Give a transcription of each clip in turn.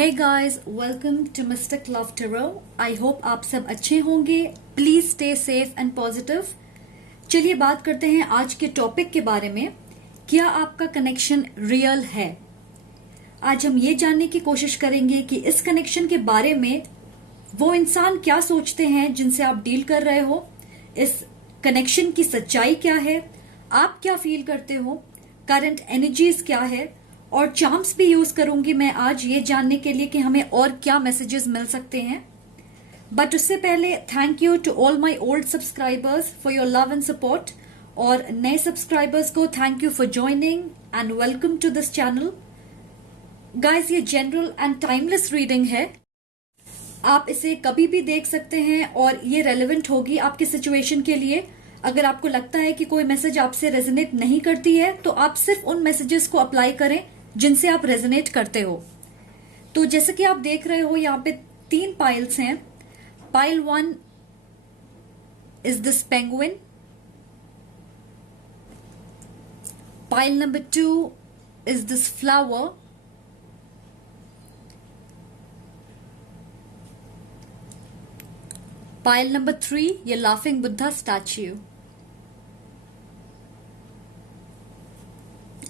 Hey guys, welcome to Mystic Love Tarot. I hope आप सब अच्छे होंगे. Please stay safe and positive. चलिए बात करते हैं आज के टॉपिक के बारे में. क्या आपका कनेक्शन रियल है? आज हम ये जानने की कोशिश करेंगे कि इस कनेक्शन के बारे में वो इंसान क्या सोचते हैं जिनसे आप डील कर रहे हो. इस कनेक्शन की सच्चाई क्या है, आप क्या फील करते हो, करंट एनर्जीज क्या है, और चार्म्स भी यूज करूंगी मैं आज ये जानने के लिए कि हमें और क्या मैसेजेस मिल सकते हैं. बट उससे पहले thank you to all my old subscribers for your love and support, और नए सब्सक्राइबर्स को thank you for joining and welcome to this channel. Guys, ये जनरल एंड टाइमलेस रीडिंग है. आप इसे कभी भी देख सकते हैं और ये रेलेवेंट होगी आपकी सिचुएशन के लिए. अगर आपको लगता है कि कोई मैसेज आपसे रेजोनेट नहीं करती है तो आप सिर्फ उन मैसेजेस को अप्लाई करें जिनसे आप रेजोनेट करते हो. तो जैसे कि आप देख रहे हो यहाँ पे 3 पाइल्स हैं. Pile 1 is this penguin. Pile number 2 is this flower. Pile number 3 ये लाफिंग बुद्धा स्टैच्यू.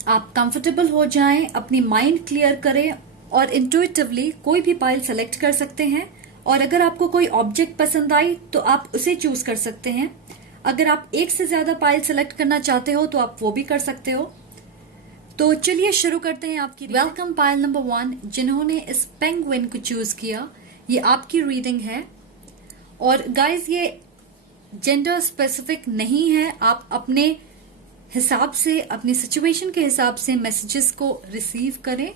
आप कंफर्टेबल हो जाएं, अपनी माइंड क्लियर करें और इंट्यूटिवली कोई भी पाइल सेलेक्ट कर सकते हैं. और अगर आपको कोई ऑब्जेक्ट पसंद आई तो आप उसे चूज कर सकते हैं. अगर आप एक से ज्यादा पाइल सेलेक्ट करना चाहते हो तो आप वो भी कर सकते हो. तो चलिए शुरू करते हैं आपकी. वेलकम पाइल नंबर 1 जिन्होंने इस पेंगुइन को चूज किया. ये आपकी रीडिंग है. और गाइज, ये जेंडर स्पेसिफिक नहीं है. आप अपने हिसाब से, अपनी सिचुएशन के हिसाब से मैसेजेस को रिसीव करें.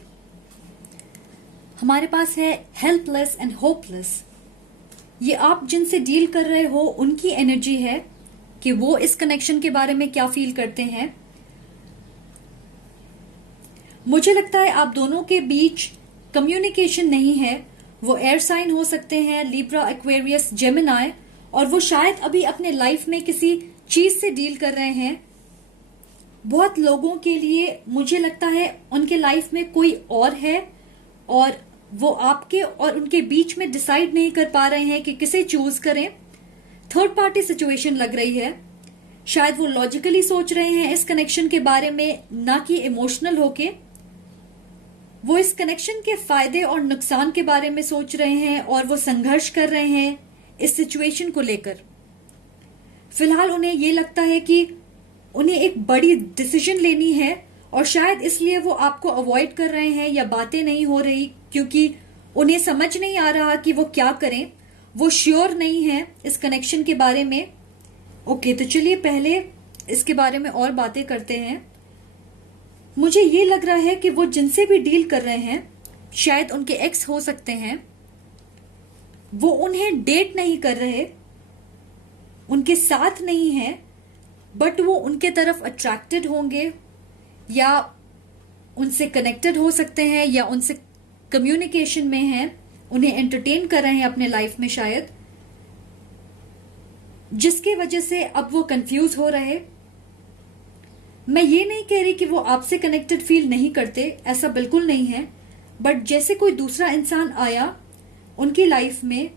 हमारे पास है हेल्पलेस एंड होपलेस. ये आप जिनसे डील कर रहे हो उनकी एनर्जी है कि वो इस कनेक्शन के बारे में क्या फील करते हैं. मुझे लगता है आप दोनों के बीच कम्युनिकेशन नहीं है. वो एयर साइन हो सकते हैं, लिब्रा, एक्वेरियस, जेमिनाई, और वो शायद अभी अपने लाइफ में किसी चीज से डील कर रहे हैं. बहुत लोगों के लिए मुझे लगता है उनके लाइफ में कोई और है और वो आपके और उनके बीच में डिसाइड नहीं कर पा रहे हैं कि किसे चूज करें. थर्ड पार्टी सिचुएशन लग रही है. शायद वो लॉजिकली सोच रहे हैं इस कनेक्शन के बारे में, ना कि इमोशनल होके. वो इस कनेक्शन के फायदे और नुकसान के बारे में सोच रहे हैं और वो संघर्ष कर रहे हैं इस सिचुएशन को लेकर. फिलहाल उन्हें ये लगता है कि उन्हें एक बड़ी डिसीजन लेनी है और शायद इसलिए वो आपको अवॉइड कर रहे हैं या बातें नहीं हो रही क्योंकि उन्हें समझ नहीं आ रहा कि वो क्या करें. वो श्योर नहीं है इस कनेक्शन के बारे में. ओके, तो चलिए पहले इसके बारे में और बातें करते हैं. मुझे ये लग रहा है कि वो जिनसे भी डील कर रहे हैं शायद उनके एक्स हो सकते हैं. वो उन्हें डेट नहीं कर रहे, उनके साथ नहीं है, बट वो उनके तरफ अट्रैक्टेड होंगे या उनसे कनेक्टेड हो सकते हैं या उनसे कम्युनिकेशन में हैं. उन्हें एंटरटेन कर रहे हैं अपने लाइफ में शायद, जिसकी वजह से अब वो कंफ्यूज हो रहे. मैं ये नहीं कह रही कि वो आपसे कनेक्टेड फील नहीं करते, ऐसा बिल्कुल नहीं है. बट जैसे कोई दूसरा इंसान आया उनकी लाइफ में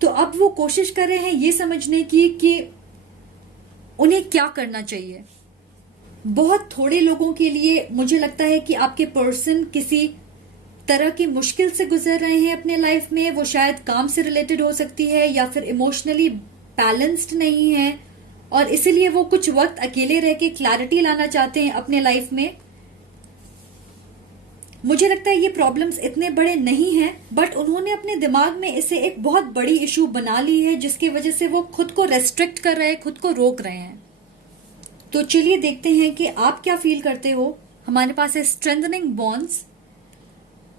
तो अब वो कोशिश कर रहे हैं ये समझने की कि उन्हें क्या करना चाहिए. बहुत थोड़े लोगों के लिए मुझे लगता है कि आपके पर्सन किसी तरह की मुश्किल से गुजर रहे हैं अपने लाइफ में. वो शायद काम से रिलेटेड हो सकती है या फिर इमोशनली बैलेंस्ड नहीं है और इसीलिए वो कुछ वक्त अकेले रह के क्लैरिटी लाना चाहते हैं अपने लाइफ में. मुझे लगता है ये प्रॉब्लम्स इतने बड़े नहीं हैं, बट उन्होंने अपने दिमाग में इसे एक बहुत बड़ी इशू बना ली है जिसकी वजह से वो खुद को रेस्ट्रिक्ट कर रहे हैं, खुद को रोक रहे हैं. तो चलिए देखते हैं कि आप क्या फील करते हो. हमारे पास है स्ट्रेंथनिंग बॉन्ड्स.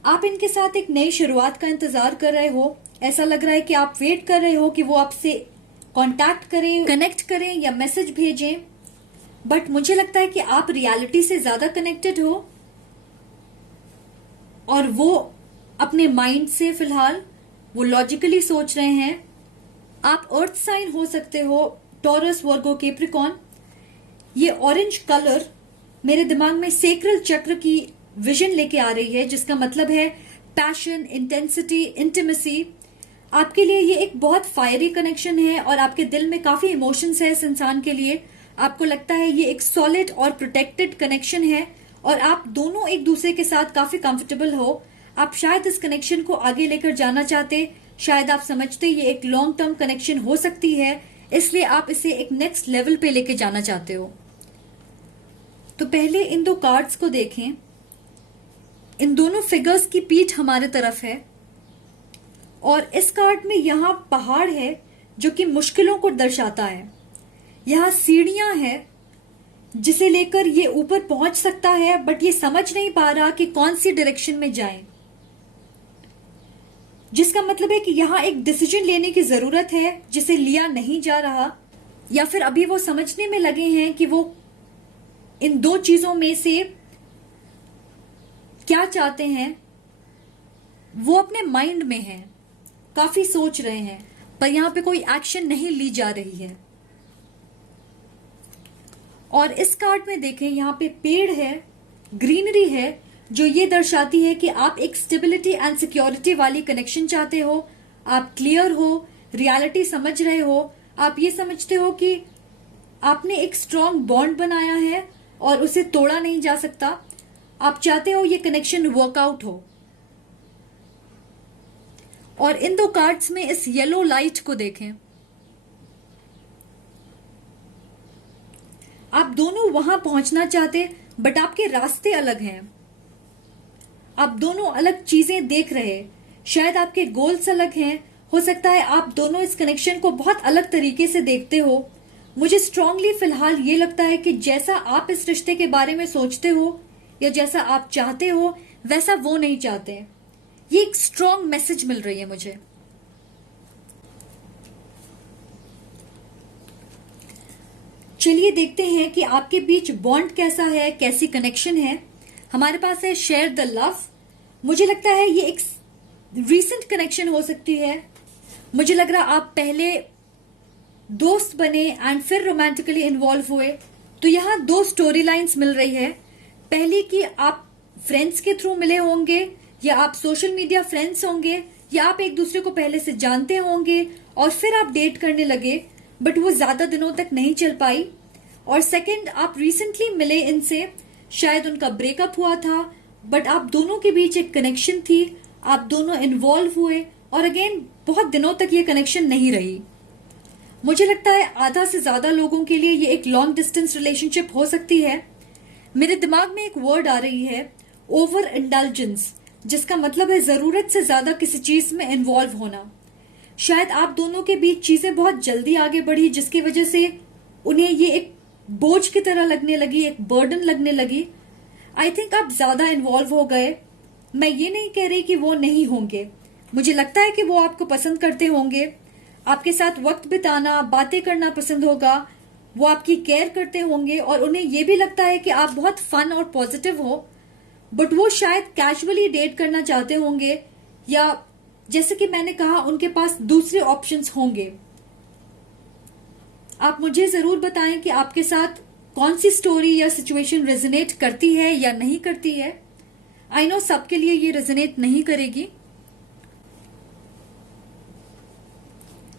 आप इनके साथ एक नई शुरुआत का इंतजार कर रहे हो. ऐसा लग रहा है कि आप वेट कर रहे हो कि वो आपसे कांटेक्ट करें, कनेक्ट करें या मैसेज भेजें. बट मुझे लगता है कि आप रियलिटी से ज्यादा कनेक्टेड हो और वो अपने माइंड से फिलहाल वो लॉजिकली सोच रहे हैं. आप अर्थ साइन हो सकते हो, टॉरस, वर्गो, कैप्रिकॉर्न. ये ऑरेंज कलर मेरे दिमाग में सेक्रल चक्र की विजन लेके आ रही है, जिसका मतलब है पैशन, इंटेंसिटी, इंटिमेसी। आपके लिए ये एक बहुत फायरी कनेक्शन है और आपके दिल में काफी इमोशंस है इस इंसान के लिए। आपको लगता है ये एक सॉलिड और प्रोटेक्टेड कनेक्शन है और आप दोनों एक दूसरे के साथ काफी कंफर्टेबल हो। आप शायद इस कनेक्शन को आगे लेकर जाना चाहते, शायद आप समझते ये एक लॉन्ग टर्म कनेक्शन हो सकती है, इसलिए आप इसे एक नेक्स्ट लेवल पे लेके जाना चाहते हो। तो पहले इन दो कार्ड्स को देखें। इन दोनों फिगर्स की पीठ हमारे तरफ है और इस कार्ड में यहां पहाड़ है जो कि मुश्किलों को दर्शाता है। यहां सीढ़ियां हैं जिसे लेकर ये ऊपर पहुंच सकता है, बट ये समझ नहीं पा रहा कि कौन सी डायरेक्शन में जाए, जिसका मतलब है कि यहां एक डिसीजन लेने की जरूरत है जिसे लिया नहीं जा रहा, या फिर अभी वो समझने में लगे हैं कि वो इन दो चीजों में से क्या चाहते हैं। वो अपने माइंड में हैं, काफी सोच रहे हैं, पर यहां पे कोई एक्शन नहीं ली जा रही है। और इस कार्ड में देखें, यहां पे पेड़ है, ग्रीनरी है, जो ये दर्शाती है कि आप एक स्टेबिलिटी एंड सिक्योरिटी वाली कनेक्शन चाहते हो। आप क्लियर हो, रियलिटी समझ रहे हो, आप ये समझते हो कि आपने एक स्ट्रॉन्ग बॉन्ड बनाया है और उसे तोड़ा नहीं जा सकता। आप चाहते हो ये कनेक्शन वर्कआउट हो। और इन दो कार्ड्स में इस येलो लाइट को देखें। आप दोनों वहां पहुंचना चाहते, बट आपके रास्ते अलग हैं। आप दोनों अलग चीजें देख रहे, शायद आपके गोल्स अलग हैं। हो सकता है आप दोनों इस कनेक्शन को बहुत अलग तरीके से देखते हो। मुझे स्ट्रांगली फिलहाल ये लगता है कि जैसा आप इस रिश्ते के बारे में सोचते हो या जैसा आप चाहते हो, वैसा वो नहीं चाहते। ये एक स्ट्रांग मैसेज मिल रही है मुझे। चलिए देखते हैं कि आपके बीच बॉन्ड कैसा है, कैसी कनेक्शन है। हमारे पास है शेयर द लव। मुझे लगता है ये एक रीसेंट कनेक्शन हो सकती है। मुझे लग रहा आप पहले दोस्त बने एंड फिर रोमांटिकली इन्वॉल्व हुए। तो यहां दो स्टोरी लाइन्स मिल रही है। पहली कि आप फ्रेंड्स के थ्रू मिले होंगे, या आप सोशल मीडिया फ्रेंड्स होंगे, या आप एक दूसरे को पहले से जानते होंगे और फिर आप डेट करने लगे, बट वो ज्यादा दिनों तक नहीं चल पाई। और सेकंड, आप रिसेंटली मिले इनसे, शायद उनका ब्रेकअप हुआ था, बट आप दोनों के बीच एक कनेक्शन थी, आप दोनों इन्वॉल्व हुए और अगेन बहुत दिनों तक ये कनेक्शन नहीं रही। मुझे लगता है आधा से ज्यादा लोगों के लिए ये एक लॉन्ग डिस्टेंस रिलेशनशिप हो सकती है। मेरे दिमाग में एक वर्ड आ रही है, ओवर इंडल्जेंस, जिसका मतलब है जरूरत से ज्यादा किसी चीज में इन्वॉल्व होना। शायद आप दोनों के बीच चीजें बहुत जल्दी आगे बढ़ी, जिसकी वजह से उन्हें ये एक बोझ की तरह लगने लगी, एक बर्डन लगने लगी। आई थिंक आप ज्यादा इन्वॉल्व हो गए। मैं ये नहीं कह रही कि वो नहीं होंगे, मुझे लगता है कि वो आपको पसंद करते होंगे, आपके साथ वक्त बिताना, बातें करना पसंद होगा, वो आपकी केयर करते होंगे और उन्हें ये भी लगता है कि आप बहुत फन और पॉजिटिव हो। बट वो शायद कैजुअली डेट करना चाहते होंगे, या जैसे कि मैंने कहा उनके पास दूसरे ऑप्शंस होंगे। आप मुझे जरूर बताएं कि आपके साथ कौन सी स्टोरी या सिचुएशन रेजोनेट करती है या नहीं करती है। आई नो सबके लिए ये रेजोनेट नहीं करेगी।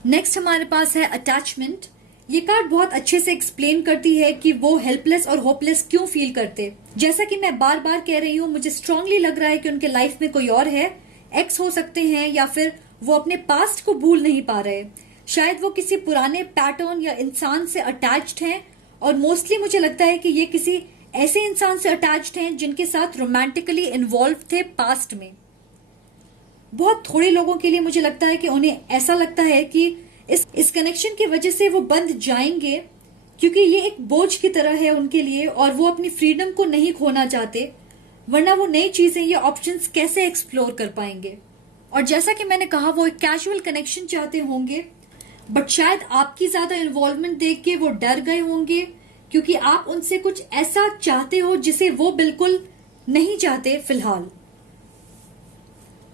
नेक्स्ट हमारे पास है अटैचमेंट। ये कार्ड बहुत अच्छे से एक्सप्लेन करती है कि वो हेल्पलेस और होपलेस क्यों फील करते। जैसा कि मैं बार बार कह रही हूं, मुझे स्ट्रांगली लग रहा है कि उनके लाइफ में कोई और है, एक्स हो सकते हैं, या फिर वो अपने पास्ट को भूल नहीं पा रहे। शायद वो किसी पुराने पैटर्न या इंसान से अटैच्ड हैं, और मोस्टली मुझे लगता है कि ये किसी ऐसे इंसान से अटैच्ड हैं जिनके साथ रोमांटिकली इन्वॉल्व थे पास्ट में। बहुत थोड़े लोगों के लिए मुझे लगता है कि उन्हें ऐसा लगता है कि इस कनेक्शन की वजह से वो बंध जाएंगे, क्योंकि ये एक बोझ की तरह है उनके लिए और वो अपनी फ्रीडम को नहीं खोना चाहते, वरना वो नई चीजें या ऑप्शंस कैसे एक्सप्लोर कर पाएंगे। और जैसा कि मैंने कहा, वो एक कैजुअल कनेक्शन चाहते होंगे, बट शायद आपकी ज्यादा इन्वॉल्वमेंट देख के वो डर गए होंगे, क्योंकि आप उनसे कुछ ऐसा चाहते हो जिसे वो बिल्कुल नहीं चाहते फिलहाल।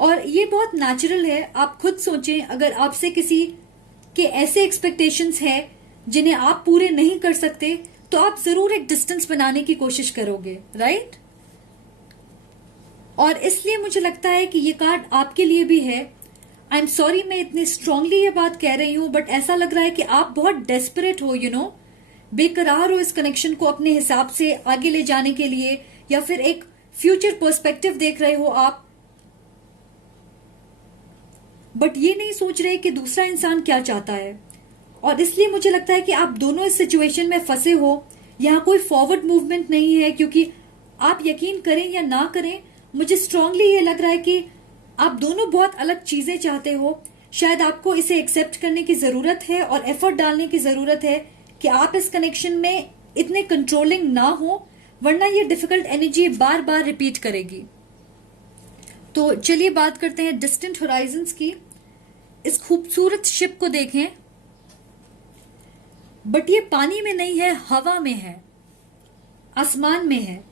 और ये बहुत नेचुरल है। आप खुद सोचें, अगर आपसे किसी के ऐसे एक्सपेक्टेशंस हैं जिन्हें आप पूरे नहीं कर सकते, तो आप जरूर एक डिस्टेंस बनाने की कोशिश करोगे, राइट? और इसलिए मुझे लगता है कि ये कार्ड आपके लिए भी है। आई एम सॉरी मैं इतनी स्ट्रांगली ये बात कह रही हूं, बट ऐसा लग रहा है कि आप बहुत डेस्परेट हो, बेकरार हो इस कनेक्शन को अपने हिसाब से आगे ले जाने के लिए, या फिर एक फ्यूचर पर्सपेक्टिव देख रहे हो आप, बट ये नहीं सोच रहे कि दूसरा इंसान क्या चाहता है। और इसलिए मुझे लगता है कि आप दोनों इस सिचुएशन में फंसे हो। यहां कोई फॉरवर्ड मूवमेंट नहीं है, क्योंकि आप यकीन करें या ना करें, मुझे स्ट्रांगली ये लग रहा है कि आप दोनों बहुत अलग चीजें चाहते हो। शायद आपको इसे एक्सेप्ट करने की जरूरत है और एफर्ट डालने की जरूरत है कि आप इस कनेक्शन में इतने कंट्रोलिंग ना हो, वरना ये डिफिकल्ट एनर्जी बार बार रिपीट करेगी। तो चलिए बात करते हैं डिस्टेंट होराइजन्स की। इस खूबसूरत शिप को देखें, बट ये पानी में नहीं है, हवा में है, आसमान में है।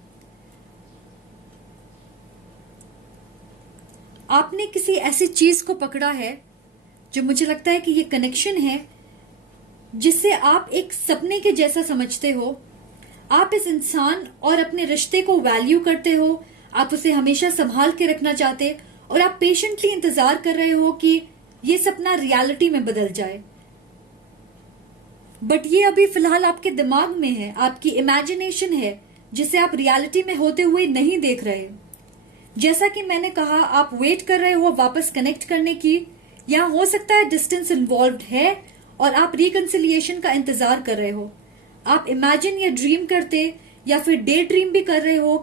आपने किसी ऐसी चीज को पकड़ा है जो मुझे लगता है कि ये कनेक्शन है जिससे आप एक सपने के जैसा समझते हो। आप इस इंसान और अपने रिश्ते को वैल्यू करते हो, आप उसे हमेशा संभाल के रखना चाहते, और आप पेशेंटली इंतजार कर रहे हो कि ये सपना रियलिटी में बदल जाए। बट ये अभी फिलहाल आपके दिमाग में है, आपकी इमेजिनेशन है, जिसे आप रियलिटी में होते हुए नहीं देख रहे। जैसा कि मैंने कहा, आप वेट कर रहे हो वापस कनेक्ट करने की। यहां हो सकता है डिस्टेंस इन्वॉल्व्ड है और आप रिकंसिलिएशन का इंतजार कर रहे हो। आप इमेजिन या ड्रीम करते, या फिर डे ड्रीम भी कर रहे हो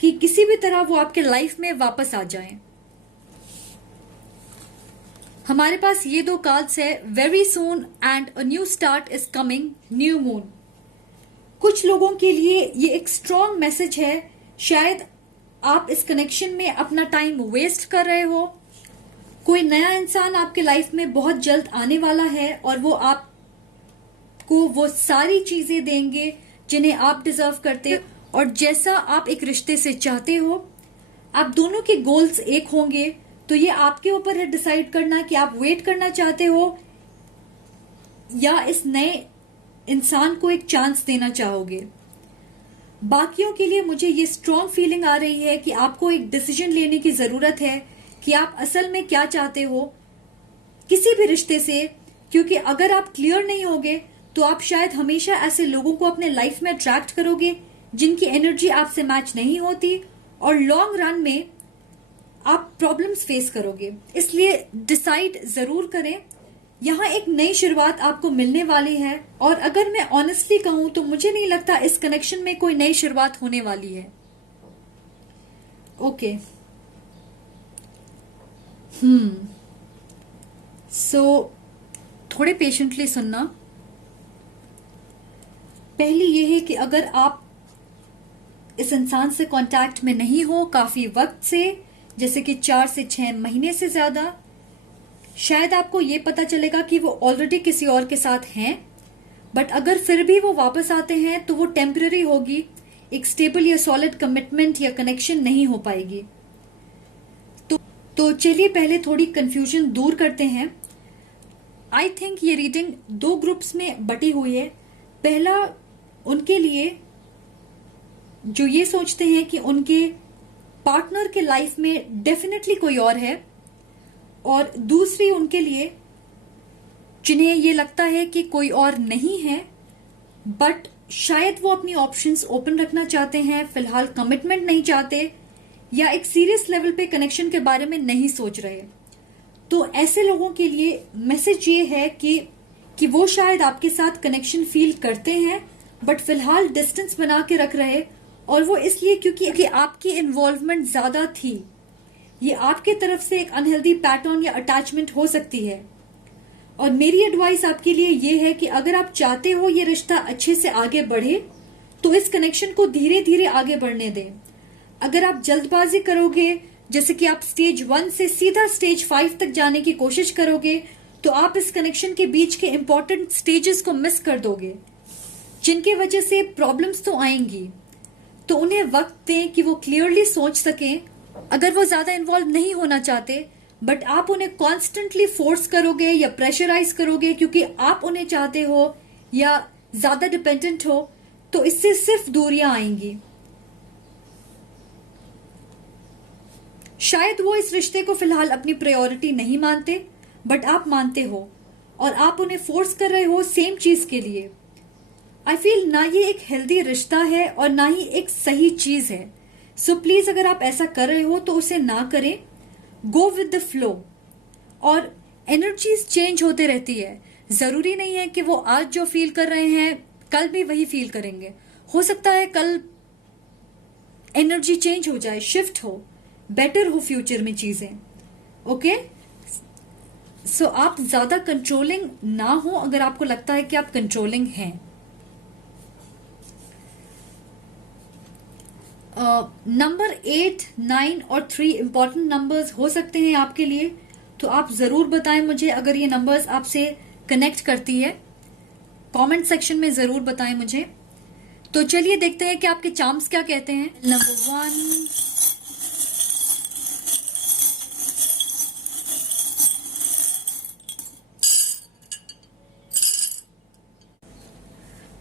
कि किसी भी तरह वो आपके लाइफ में वापस आ जाएं। हमारे पास ये दो कार्ड्स है, very soon and a new start is coming, new moon. कुछ लोगों के लिए ये एक स्ट्रॉन्ग मैसेज है। शायद आप इस कनेक्शन में अपना टाइम वेस्ट कर रहे हो। कोई नया इंसान आपके लाइफ में बहुत जल्द आने वाला है और वो आपको वो सारी चीजें देंगे जिन्हें आप डिजर्व करते हो और जैसा आप एक रिश्ते से चाहते हो। आप दोनों के गोल्स एक होंगे, तो ये आपके ऊपर है डिसाइड करना कि आप वेट करना चाहते हो या इस नए इंसान को एक चांस देना चाहोगे। बाकियों के लिए मुझे ये स्ट्रॉन्ग फीलिंग आ रही है कि आपको एक डिसीजन लेने की जरूरत है कि आप असल में क्या चाहते हो किसी भी रिश्ते से, क्योंकि अगर आप क्लियर नहीं होगे तो आप शायद हमेशा ऐसे लोगों को अपने लाइफ में अट्रैक्ट करोगे जिनकी एनर्जी आपसे मैच नहीं होती, और लॉन्ग रन में आप प्रॉब्लम्स फेस करोगे। इसलिए डिसाइड जरूर करें। यहाँ एक नई शुरुआत आपको मिलने वाली है, और अगर मैं ऑनेस्टली कहूं तो मुझे नहीं लगता इस कनेक्शन में कोई नई शुरुआत होने वाली है। ओके, सो थोड़े पेशेंटली सुनना। पहली ये है कि अगर आप इस इंसान से कांटेक्ट में नहीं हो काफी वक्त से, जैसे कि 4 से 6 महीने से ज्यादा, शायद आपको ये पता चलेगा कि वो ऑलरेडी किसी और के साथ हैं। बट अगर फिर भी वो वापस आते हैं तो वो टेम्पररी होगी, एक स्टेबल या सॉलिड कमिटमेंट या कनेक्शन नहीं हो पाएगी। तो चलिए पहले थोड़ी कंफ्यूजन दूर करते हैं। आई थिंक ये रीडिंग 2 ग्रुप्स में बटी हुई है। पहला उनके लिए जो ये सोचते हैं कि उनके पार्टनर के लाइफ में डेफिनेटली कोई और है, और दूसरी उनके लिए जिन्हें ये लगता है कि कोई और नहीं है, बट शायद वो अपनी ऑप्शंस ओपन रखना चाहते हैं, फिलहाल कमिटमेंट नहीं चाहते, या एक सीरियस लेवल पे कनेक्शन के बारे में नहीं सोच रहे। तो ऐसे लोगों के लिए मैसेज ये है कि वो शायद आपके साथ कनेक्शन फील करते हैं, बट फिलहाल डिस्टेंस बना के रख रहे, और वो इसलिए क्योंकि आपकी इन्वॉल्वमेंट ज्यादा थी। ये आपके तरफ से एक अनहेल्दी पैटर्न या अटैचमेंट हो सकती है। और मेरी एडवाइस आपके लिए ये है कि अगर आप चाहते हो ये रिश्ता अच्छे से आगे बढ़े तो इस कनेक्शन को धीरे धीरे आगे बढ़ने दें। अगर आप जल्दबाजी करोगे, जैसे कि आप स्टेज 1 से सीधा स्टेज 5 तक जाने की कोशिश करोगे, तो आप इस कनेक्शन के बीच के इंपॉर्टेंट स्टेजेस को मिस कर दोगे, जिनकी वजह से प्रॉब्लम्स तो आएंगी। तो उन्हें वक्त दें कि वो क्लियरली सोच सकें। अगर वो ज्यादा इन्वॉल्व नहीं होना चाहते, बट आप उन्हें कॉन्स्टेंटली फोर्स करोगे या प्रेशराइज करोगे क्योंकि आप उन्हें चाहते हो या ज्यादा डिपेंडेंट हो, तो इससे सिर्फ दूरियां आएंगी। शायद वो इस रिश्ते को फिलहाल अपनी प्रायोरिटी नहीं मानते, बट आप मानते हो और आप उन्हें फोर्स कर रहे हो सेम चीज के लिए। आई फील ना ये एक हेल्दी रिश्ता है और ना ही एक सही चीज है। सो प्लीज अगर आप ऐसा कर रहे हो तो उसे ना करें, गो विद द फ्लो। और एनर्जीज चेंज होते रहती है, जरूरी नहीं है कि वो आज जो फील कर रहे हैं कल भी वही फील करेंगे। हो सकता है कल एनर्जी चेंज हो जाए, शिफ्ट हो, बेटर हो फ्यूचर में चीजें। ओके, सो आप ज्यादा कंट्रोलिंग ना हो अगर आपको लगता है कि आप कंट्रोलिंग हैं। नंबर 8, 9 और 3 इंपॉर्टेंट नंबर्स हो सकते हैं आपके लिए, तो आप जरूर बताएं मुझे अगर ये नंबर्स आपसे कनेक्ट करती है। कमेंट सेक्शन में जरूर बताएं मुझे। तो चलिए देखते हैं कि आपके चार्म्स क्या कहते हैं। नंबर 1,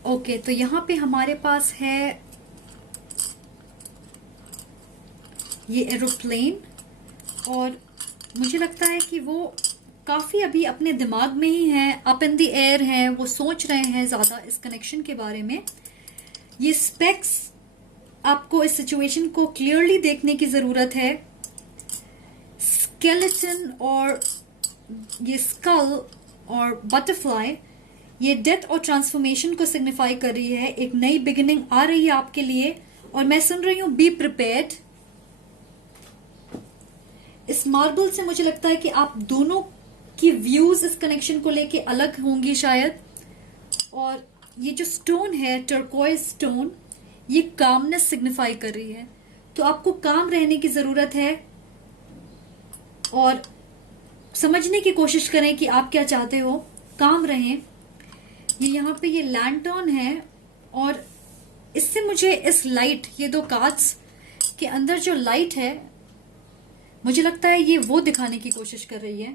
ओके, तो यहां पे हमारे पास है ये एरोप्लेन, और मुझे लगता है कि वो काफी अभी अपने दिमाग में ही है, अप इन द एयर है, वो सोच रहे हैं ज्यादा इस कनेक्शन के बारे में। ये स्पेक्स, आपको इस सिचुएशन को क्लियरली देखने की जरूरत है। स्केलेटन और ये स्कल और बटरफ्लाई, ये डेथ और ट्रांसफॉर्मेशन को सिग्निफाई कर रही है। एक नई बिगिनिंग आ रही है आपके लिए, और मैं सुन रही हूं बी प्रिपेयर्ड। इस मार्बल से मुझे लगता है कि आप दोनों की व्यूज इस कनेक्शन को लेके अलग होंगी शायद। और ये जो स्टोन है, टर्कोइज स्टोन, ये कामनेस सिग्निफाई कर रही है। तो आपको काम रहने की जरूरत है और समझने की कोशिश करें कि आप क्या चाहते हो, काम रहें। ये यहाँ पे ये लैंटर्न है, और इससे मुझे इस लाइट, ये दो कार्ड्स के अंदर जो लाइट है, मुझे लगता है ये वो दिखाने की कोशिश कर रही है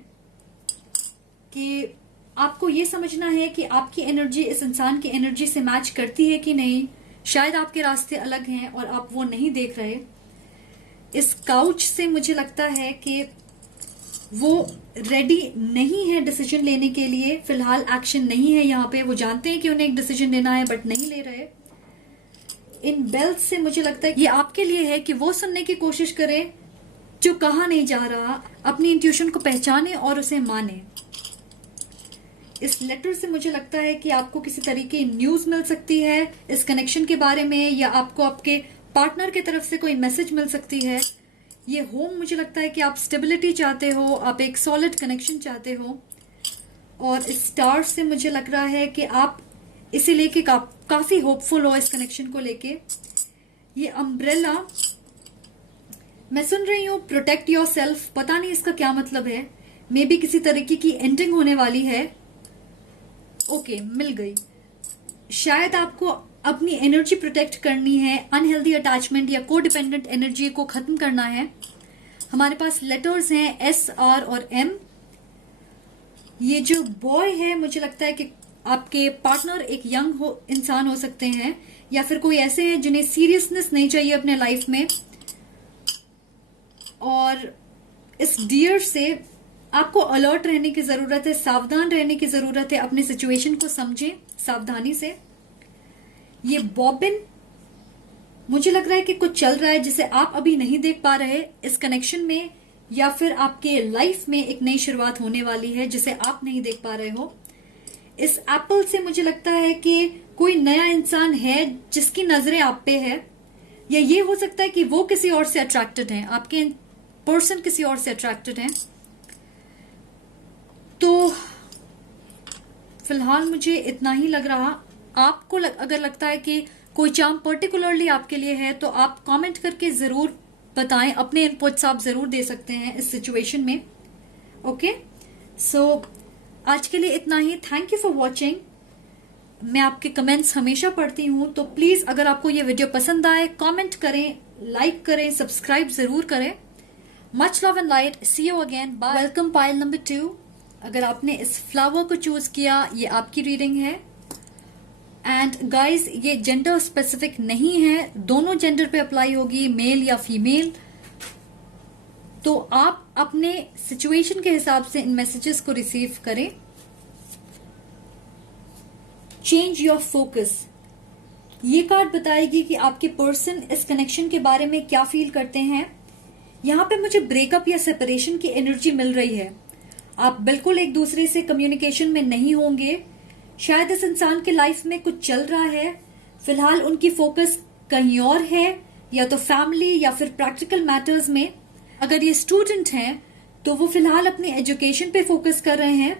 कि आपको ये समझना है कि आपकी एनर्जी इस इंसान की एनर्जी से मैच करती है कि नहीं। शायद आपके रास्ते अलग हैं और आप वो नहीं देख रहे। इस काउच से मुझे लगता है कि वो रेडी नहीं है डिसीजन लेने के लिए, फिलहाल एक्शन नहीं है यहाँ पे। वो जानते हैं कि उन्हें एक डिसीजन लेना है बट नहीं ले रहे। इन बेल्ट से मुझे लगता है ये आपके लिए है कि वो सुनने की कोशिश करें जो कहा नहीं जा रहा, अपनी इंट्यूशन को पहचाने और उसे माने। इस लेटर से मुझे लगता है कि आपको किसी तरीके की न्यूज मिल सकती है इस कनेक्शन के बारे में, या आपको आपके पार्टनर की तरफ से कोई मैसेज मिल सकती है। ये होम, मुझे लगता है कि आप स्टेबिलिटी चाहते हो, आप एक सॉलिड कनेक्शन चाहते हो। और इस स्टार से मुझे लग रहा है कि आप इसे लेके काफी होपफुल हो इस कनेक्शन को लेके। ये अम्ब्रेला, मैं सुन रही हूँ प्रोटेक्ट योर सेल्फ, पता नहीं इसका क्या मतलब है। मे बी किसी तरीके की एंडिंग होने वाली है। ओके, मिल गई। शायद आपको अपनी एनर्जी प्रोटेक्ट करनी है, अनहेल्दी अटैचमेंट या कोडिपेंडेंट एनर्जी को खत्म करना है। हमारे पास लेटर्स हैं एस, आर और एम। ये जो बॉय है, मुझे लगता है कि आपके पार्टनर एक यंग इंसान हो सकते हैं, या फिर कोई ऐसे हैं जिन्हें सीरियसनेस नहीं चाहिए अपने लाइफ में। और इस डियर से आपको अलर्ट रहने की जरूरत है, सावधान रहने की जरूरत है। अपने सिचुएशन को समझें सावधानी से। ये बॉबिन, मुझे लग रहा है कि कुछ चल रहा है जिसे आप अभी नहीं देख पा रहे इस कनेक्शन में, या फिर आपके लाइफ में एक नई शुरुआत होने वाली है जिसे आप नहीं देख पा रहे हो। इस एप्पल से मुझे लगता है कि कोई नया इंसान है जिसकी नजरें आप पे है, या ये हो सकता है कि वो किसी और से अट्रैक्टेड हैं, आपके पर्सन किसी और से अट्रैक्टेड हैं। तो फिलहाल मुझे इतना ही लग रहा। आपको अगर लगता है कि कोई चार्म पर्टिकुलरली आपके लिए है तो आप कमेंट करके जरूर बताएं, अपने इनपुट्स आप जरूर दे सकते हैं इस सिचुएशन में। ओके, सो आज के लिए इतना ही। Thank you for watching. मैं आपके कमेंट्स हमेशा पढ़ती हूं, तो प्लीज अगर आपको ये वीडियो पसंद आए, कमेंट करें, लाइक करें, सब्सक्राइब जरूर करें। Much love and light, see you again, bye. Welcome pile number 2। अगर आपने इस फ्लावर को चूज किया, ये आपकी रीडिंग है। एंड गाइज, ये जेंडर स्पेसिफिक नहीं है, दोनों जेंडर पे अप्लाई होगी, मेल या फीमेल। तो आप अपने सिचुएशन के हिसाब से इन मैसेजेस को रिसीव करें। Change your focus. ये कार्ड बताएगी कि आपके पर्सन इस कनेक्शन के बारे में क्या फील करते हैं। यहाँ पे मुझे ब्रेकअप या सेपरेशन की एनर्जी मिल रही है। आप बिल्कुल एक दूसरे से कम्युनिकेशन में नहीं होंगे। शायद इस इंसान के लाइफ में कुछ चल रहा है, फिलहाल उनकी फोकस कहीं और है, या तो फैमिली या फिर प्रैक्टिकल मैटर्स में। अगर ये स्टूडेंट हैं तो वो फिलहाल अपनी एजुकेशन पे फोकस कर रहे हैं।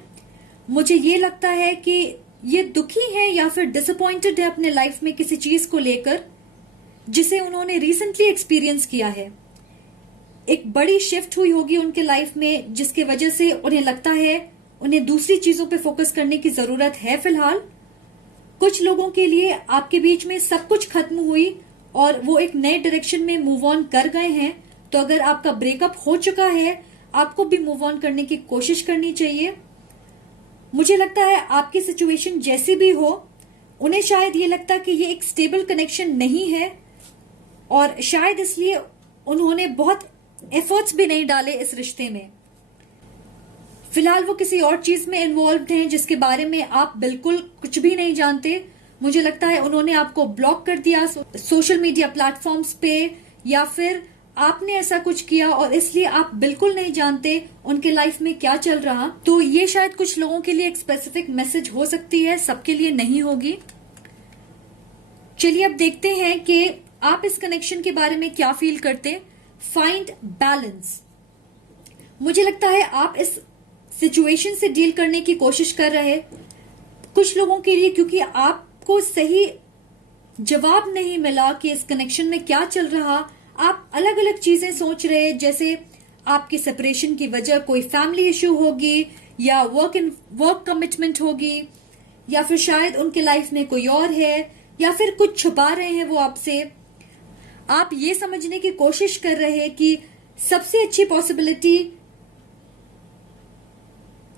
मुझे ये लगता है कि ये दुखी है या फिर डिसअपॉइंटेड है अपने लाइफ में किसी चीज को लेकर जिसे उन्होंने रिसेंटली एक्सपीरियंस किया है। एक बड़ी शिफ्ट हुई होगी उनके लाइफ में जिसके वजह से उन्हें लगता है उन्हें दूसरी चीजों पे फोकस करने की जरूरत है फिलहाल। कुछ लोगों के लिए आपके बीच में सब कुछ खत्म हुई और वो एक नए डायरेक्शन में मूव ऑन कर गए हैं। तो अगर आपका ब्रेकअप हो चुका है, आपको भी मूव ऑन करने की कोशिश करनी चाहिए। मुझे लगता है आपकी सिचुएशन जैसी भी हो, उन्हें शायद ये लगता कि ये एक स्टेबल कनेक्शन नहीं है और शायद इसलिए उन्होंने बहुत एफर्ट्स भी नहीं डाले इस रिश्ते में। फिलहाल वो किसी और चीज में इन्वॉल्व हैं जिसके बारे में आप बिल्कुल कुछ भी नहीं जानते। मुझे लगता है उन्होंने आपको ब्लॉक कर दिया सोशल मीडिया प्लेटफॉर्म्स पे, या फिर आपने ऐसा कुछ किया और इसलिए आप बिल्कुल नहीं जानते उनके लाइफ में क्या चल रहा। तो ये शायद कुछ लोगों के लिए एक स्पेसिफिक मैसेज हो सकती है, सबके लिए नहीं होगी। चलिए अब देखते हैं कि आप इस कनेक्शन के बारे में क्या फील करते। Find balance. मुझे लगता है आप इस सिचुएशन से डील करने की कोशिश कर रहे कुछ लोगों के लिए, क्योंकि आपको सही जवाब नहीं मिला कि इस कनेक्शन में क्या चल रहा। आप अलग अलग चीजें सोच रहे, जैसे आपकी सेपरेशन की वजह कोई फैमिली इश्यू होगी, या वर्क कमिटमेंट होगी, या फिर शायद उनके लाइफ में कोई और है, या फिर कुछ छुपा रहे हैं वो आपसे। आप ये समझने की कोशिश कर रहे हैं कि सबसे अच्छी पॉसिबिलिटी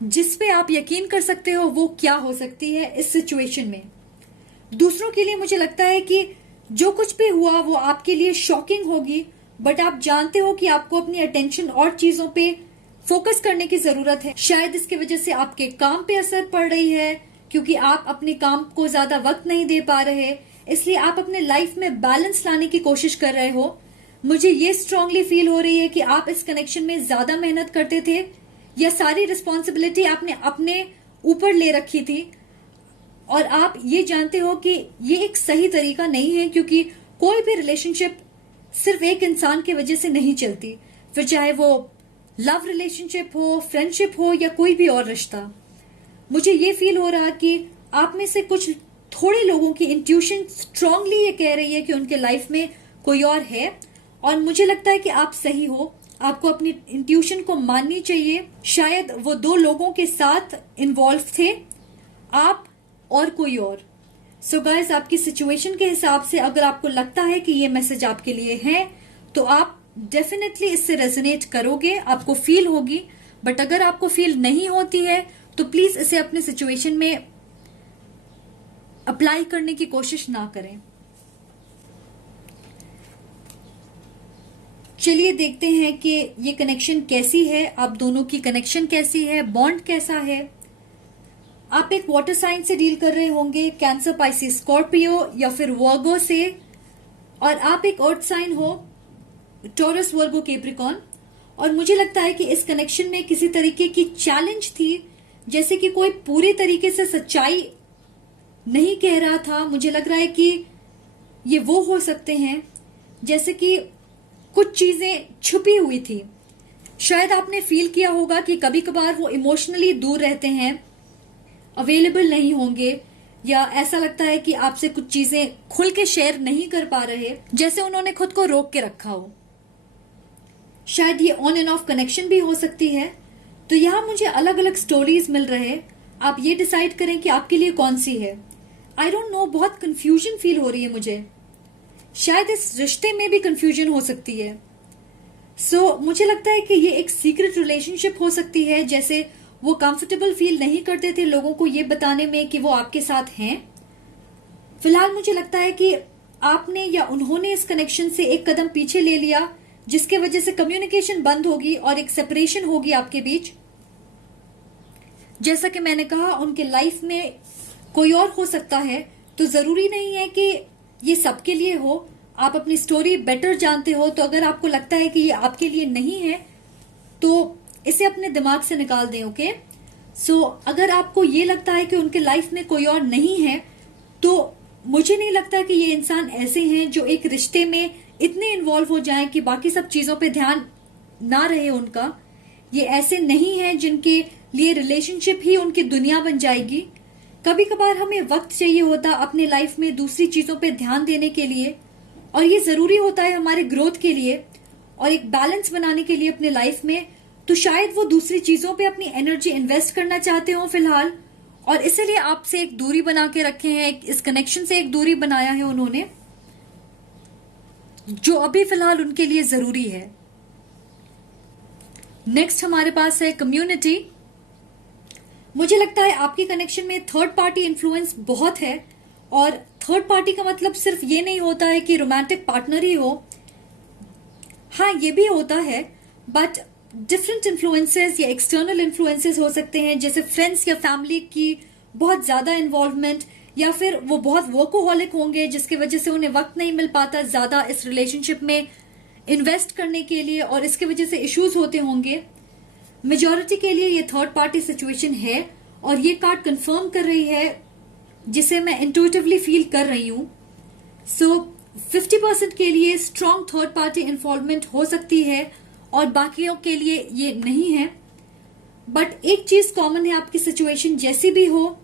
जिस पे आप यकीन कर सकते हो वो क्या हो सकती है इस सिचुएशन में। दूसरों के लिए मुझे लगता है कि जो कुछ भी हुआ वो आपके लिए शॉकिंग होगी, बट आप जानते हो कि आपको अपनी अटेंशन और चीजों पे फोकस करने की जरूरत है। शायद इसकी वजह से आपके काम पे असर पड़ रही है, क्योंकि आप अपने काम को ज्यादा वक्त नहीं दे पा रहे, इसलिए आप अपने लाइफ में बैलेंस लाने की कोशिश कर रहे हो। मुझे ये स्ट्रांगली फील हो रही है कि आप इस कनेक्शन में ज्यादा मेहनत करते थे, या सारी रिस्पॉन्सिबिलिटी आपने अपने ऊपर ले रखी थी, और आप ये जानते हो कि ये एक सही तरीका नहीं है, क्योंकि कोई भी रिलेशनशिप सिर्फ एक इंसान की वजह से नहीं चलती, फिर चाहे वो लव रिलेशनशिप हो, फ्रेंडशिप हो, या कोई भी और रिश्ता। मुझे ये फील हो रहा कि आप में से कुछ थोड़े लोगों की इंट्यूशन स्ट्रांगली ये कह रही है कि उनके लाइफ में कोई और है, और मुझे लगता है कि आप सही हो। आपको अपनी इंट्यूशन को माननी चाहिए। शायद वो दो लोगों के साथ इन्वॉल्व थे, आप और कोई और। सो गाइस, आपकी सिचुएशन के हिसाब से अगर आपको लगता है कि ये मैसेज आपके लिए है, तो आप डेफिनेटली इससे रेजोनेट करोगे, आपको फील होगी। बट अगर आपको फील नहीं होती है तो प्लीज इसे अपने सिचुएशन में अप्लाई करने की कोशिश ना करें। चलिए देखते हैं कि ये कनेक्शन कैसी है, आप दोनों की कनेक्शन कैसी है, बॉन्ड कैसा है। आप एक वाटर साइन से डील कर रहे होंगे, कैंसर, पाइसिस, स्कॉर्पियो या फिर वर्गो से, और आप एक अर्थ साइन हो, टॉरस, वर्गो, कैप्रिकॉर्न। और मुझे लगता है कि इस कनेक्शन में किसी तरीके की चैलेंज थी, जैसे कि कोई पूरी तरीके से सच्चाई नहीं कह रहा था। मुझे लग रहा है कि ये वो हो सकते हैं जैसे कि कुछ चीजें छुपी हुई थी। शायद आपने फील किया होगा कि कभी कभार वो इमोशनली दूर रहते हैं, अवेलेबल नहीं होंगे, या ऐसा लगता है कि आपसे कुछ चीजें खुल के शेयर नहीं कर पा रहे, जैसे उन्होंने खुद को रोक के रखा हो। शायद ये ऑन एंड ऑफ कनेक्शन भी हो सकती है। तो यहां मुझे अलग अलग स्टोरीज मिल रहे, आप ये डिसाइड करें कि आपके लिए कौन सी है। आई डोंट नो, बहुत कंफ्यूजन फील हो रही है मुझे। शायद इस रिश्ते में भी कंफ्यूजन हो सकती है। मुझे लगता है कि ये एक सीक्रेट रिलेशनशिप हो सकती है, जैसे वो कंफर्टेबल फील नहीं करते थे लोगों को ये बताने में कि वो आपके साथ हैं। फिलहाल मुझे लगता है कि आपने या उन्होंने इस कनेक्शन से एक कदम पीछे ले लिया, जिसके वजह से कम्युनिकेशन बंद होगी और एक सेपरेशन होगी आपके बीच। जैसा कि मैंने कहा, उनके लाइफ में कोई और हो सकता है, तो जरूरी नहीं है कि ये सबके लिए हो। आप अपनी स्टोरी बेटर जानते हो, तो अगर आपको लगता है कि ये आपके लिए नहीं है तो इसे अपने दिमाग से निकाल दें। ओके, सो अगर आपको ये लगता है कि उनके लाइफ में कोई और नहीं है, तो मुझे नहीं लगता कि ये इंसान ऐसे हैं जो एक रिश्ते में इतने इन्वॉल्व हो जाएं कि बाकी सब चीजों पे ध्यान ना रहे उनका। ये ऐसे नहीं हैं जिनके लिए रिलेशनशिप ही उनकी दुनिया बन जाएगी। कभी कभार हमें वक्त चाहिए होता अपने लाइफ में दूसरी चीजों पे ध्यान देने के लिए, और ये जरूरी होता है हमारे ग्रोथ के लिए और एक बैलेंस बनाने के लिए अपने लाइफ में। तो शायद वो दूसरी चीजों पे अपनी एनर्जी इन्वेस्ट करना चाहते हो फिलहाल, और इसीलिए आपसे एक दूरी बना के रखे हैं, इस कनेक्शन से एक दूरी बनाया है उन्होंने, जो अभी फिलहाल उनके लिए जरूरी है। नेक्स्ट हमारे पास है कम्युनिटी। मुझे लगता है आपके कनेक्शन में थर्ड पार्टी इन्फ्लुएंस बहुत है, और थर्ड पार्टी का मतलब सिर्फ ये नहीं होता है कि रोमांटिक पार्टनर ही हो। हाँ, ये भी होता है, बट डिफरेंट इन्फ्लुएंसेस या एक्सटर्नल इन्फ्लुएंसेस हो सकते हैं, जैसे फ्रेंड्स या फैमिली की बहुत ज्यादा इन्वॉल्वमेंट, या फिर वो बहुत वर्कोहॉलिक होंगे जिसकी वजह से उन्हें वक्त नहीं मिल पाता ज्यादा इस रिलेशनशिप में इन्वेस्ट करने के लिए, और इसकी वजह से इश्यूज होते होंगे। मेजॉरिटी के लिए ये थर्ड पार्टी सिचुएशन है, और ये कार्ड कंफर्म कर रही है जिसे मैं इंट्यूटिवली फील कर रही हूं। सो 50% के लिए स्ट्रॉन्ग थर्ड पार्टी इन्वॉल्वमेंट हो सकती है, और बाकियों के लिए ये नहीं है। बट एक चीज कॉमन है, आपकी सिचुएशन जैसी भी हो,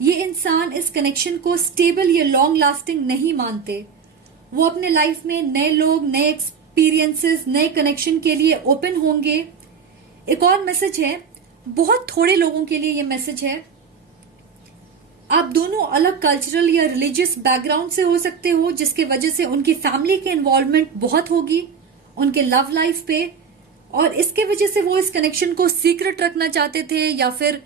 ये इंसान इस कनेक्शन को स्टेबल या लॉन्ग लास्टिंग नहीं मानते। वो अपने लाइफ में नए लोग, नए एक्सपीरियंसेस, नए कनेक्शन के लिए ओपन होंगे। एक और मैसेज है, बहुत थोड़े लोगों के लिए ये मैसेज है, आप दोनों अलग कल्चरल या रिलीजियस बैकग्राउंड से हो सकते हो, जिसके वजह से उनकी फैमिली की इन्वॉल्वमेंट बहुत होगी उनके लव लाइफ पे, और इसके वजह से वो इस कनेक्शन को सीक्रेट रखना चाहते थे, या फिर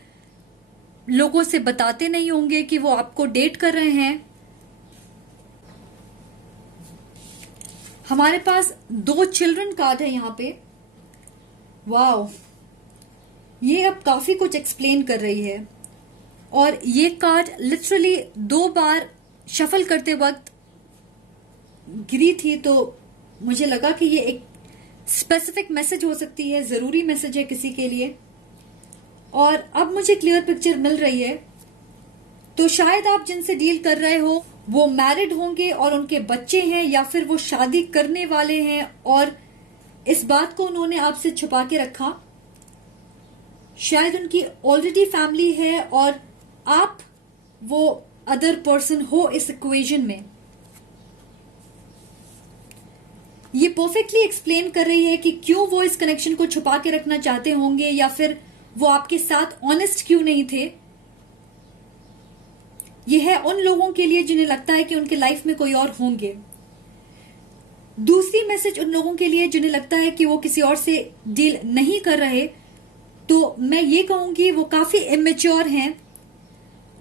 लोगों से बताते नहीं होंगे कि वो आपको डेट कर रहे हैं। हमारे पास 2 चिल्ड्रन कार्ड है यहाँ पे। वाओ, ये अब काफी कुछ एक्सप्लेन कर रही है, और ये कार्ड लिटरली 2 बार शफल करते वक्त गिरी थी, तो मुझे लगा कि ये एक स्पेसिफिक मैसेज हो सकती है, जरूरी मैसेज है किसी के लिए, और अब मुझे क्लियर पिक्चर मिल रही है। तो शायद आप जिनसे डील कर रहे हो वो मैरिड होंगे और उनके बच्चे हैं, या फिर वो शादी करने वाले हैं और इस बात को उन्होंने आपसे छुपा के रखा। शायद उनकी ऑलरेडी फैमिली है और आप वो अदर पर्सन हो इस इक्वेशन में। ये परफेक्टली एक्सप्लेन कर रही है कि क्यों वो इस कनेक्शन को छुपा के रखना चाहते होंगे, या फिर वो आपके साथ ऑनेस्ट क्यों नहीं थे। ये है उन लोगों के लिए जिन्हें लगता है कि उनके लाइफ में कोई और होंगे। दूसरी मैसेज उन लोगों के लिए जिन्हें लगता है कि वो किसी और से डील नहीं कर रहे, तो मैं ये कहूंगी वो काफी इमेच्योर हैं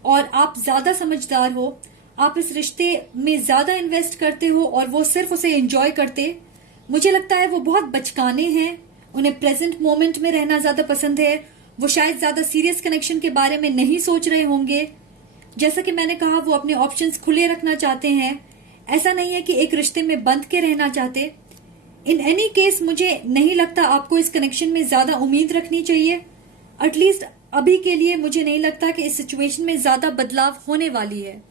और आप ज्यादा समझदार हो। आप इस रिश्ते में ज्यादा इन्वेस्ट करते हो और वो सिर्फ उसे एंजॉय करते। मुझे लगता है वो बहुत बचकाने हैं, उन्हें प्रेजेंट मोमेंट में रहना ज्यादा पसंद है। वो शायद ज्यादा सीरियस कनेक्शन के बारे में नहीं सोच रहे होंगे। जैसा कि मैंने कहा, वो अपने ऑप्शंस खुले रखना चाहते हैं। ऐसा नहीं है कि एक रिश्ते में बंध के रहना चाहते। इन एनी केस मुझे नहीं लगता आपको इस कनेक्शन में ज्यादा उम्मीद रखनी चाहिए। एटलीस्ट अभी के लिए मुझे नहीं लगता कि इस सिचुएशन में ज्यादा बदलाव होने वाली है।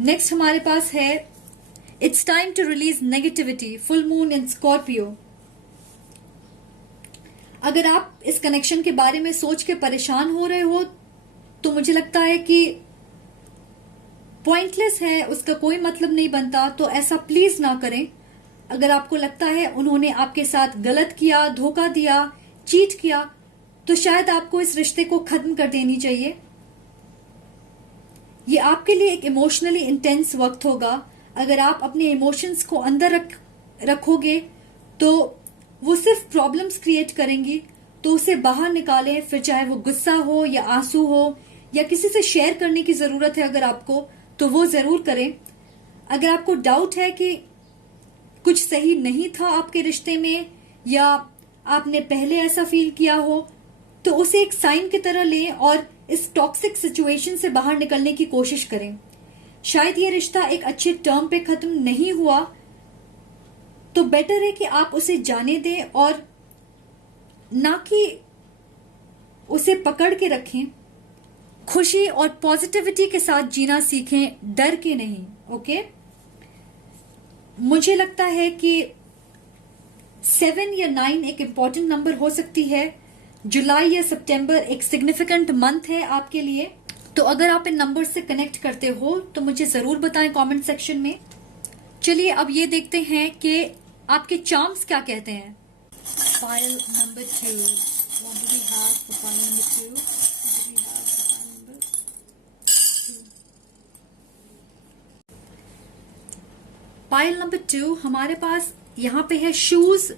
नेक्स्ट हमारे पास है it's time to release negativity, full moon in Scorpio. अगर आप इस कनेक्शन के बारे में सोच के परेशान हो रहे हो तो मुझे लगता है कि पॉइंटलेस है, उसका कोई मतलब नहीं बनता, तो ऐसा प्लीज ना करें। अगर आपको लगता है उन्होंने आपके साथ गलत किया, धोखा दिया, चीट किया, तो शायद आपको इस रिश्ते को खत्म कर देनी चाहिए। ये आपके लिए एक इमोशनली इंटेंस वक्त होगा। अगर आप अपने इमोशंस को अंदर रखोगे तो वो सिर्फ प्रॉब्लम्स क्रिएट करेंगी। तो उसे बाहर निकालें, फिर चाहे वो गुस्सा हो या आंसू हो या किसी से शेयर करने की जरूरत है अगर आपको, तो वो जरूर करें। अगर आपको डाउट है कि कुछ सही नहीं था आपके रिश्ते में, या आपने पहले ऐसा फील किया हो, तो उसे एक साइन की तरह लें और इस टॉक्सिक सिचुएशन से बाहर निकलने की कोशिश करें। शायद ये रिश्ता एक अच्छे टर्म पे खत्म नहीं हुआ, तो बेटर है कि आप उसे जाने दें और ना कि उसे पकड़ के रखें। खुशी और पॉजिटिविटी के साथ जीना सीखें, डर के नहीं। ओके, मुझे लगता है कि 7 या 9 एक इंपॉर्टेंट नंबर हो सकती है। जुलाई या सितंबर एक सिग्निफिकेंट मंथ है आपके लिए, तो अगर आप इन नंबर से कनेक्ट करते हो तो मुझे जरूर बताएं कमेंट सेक्शन में। चलिए अब ये देखते हैं कि आपके चार्म्स क्या कहते हैं। Pile number 2, what do we have for pile number 2? What do we have for pile number 2? Pile number 2 हमारे पास यहाँ पे है शूज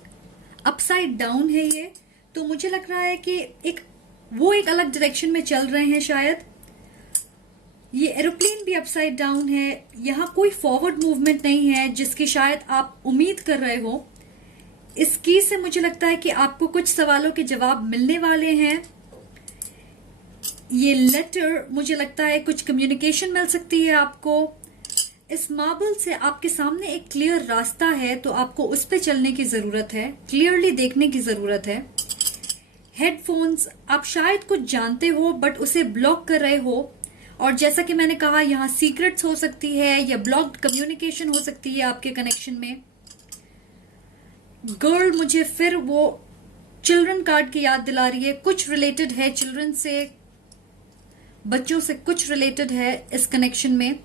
अपसाइड डाउन है ये, तो मुझे लग रहा है कि वो एक अलग डायरेक्शन में चल रहे हैं शायद। ये एरोप्लेन भी अपसाइड डाउन है, यहाँ कोई फॉरवर्ड मूवमेंट नहीं है जिसकी शायद आप उम्मीद कर रहे हो। इस की से मुझे लगता है कि आपको कुछ सवालों के जवाब मिलने वाले हैं। ये लेटर मुझे लगता है कुछ कम्युनिकेशन मिल सकती है आपको। इस मार्बल से आपके सामने एक क्लियर रास्ता है, तो आपको उस पे चलने की जरूरत है, क्लियरली देखने की जरूरत है। हेडफोन्स, आप शायद कुछ जानते हो बट उसे ब्लॉक कर रहे हो, और जैसा कि मैंने कहा यहाँ सीक्रेट्स हो सकती है या ब्लॉक्ड कम्युनिकेशन हो सकती है आपके कनेक्शन में। गर्ल मुझे फिर वो चिल्ड्रन कार्ड की याद दिला रही है, कुछ रिलेटेड है चिल्ड्रन से, बच्चों से कुछ रिलेटेड है इस कनेक्शन में।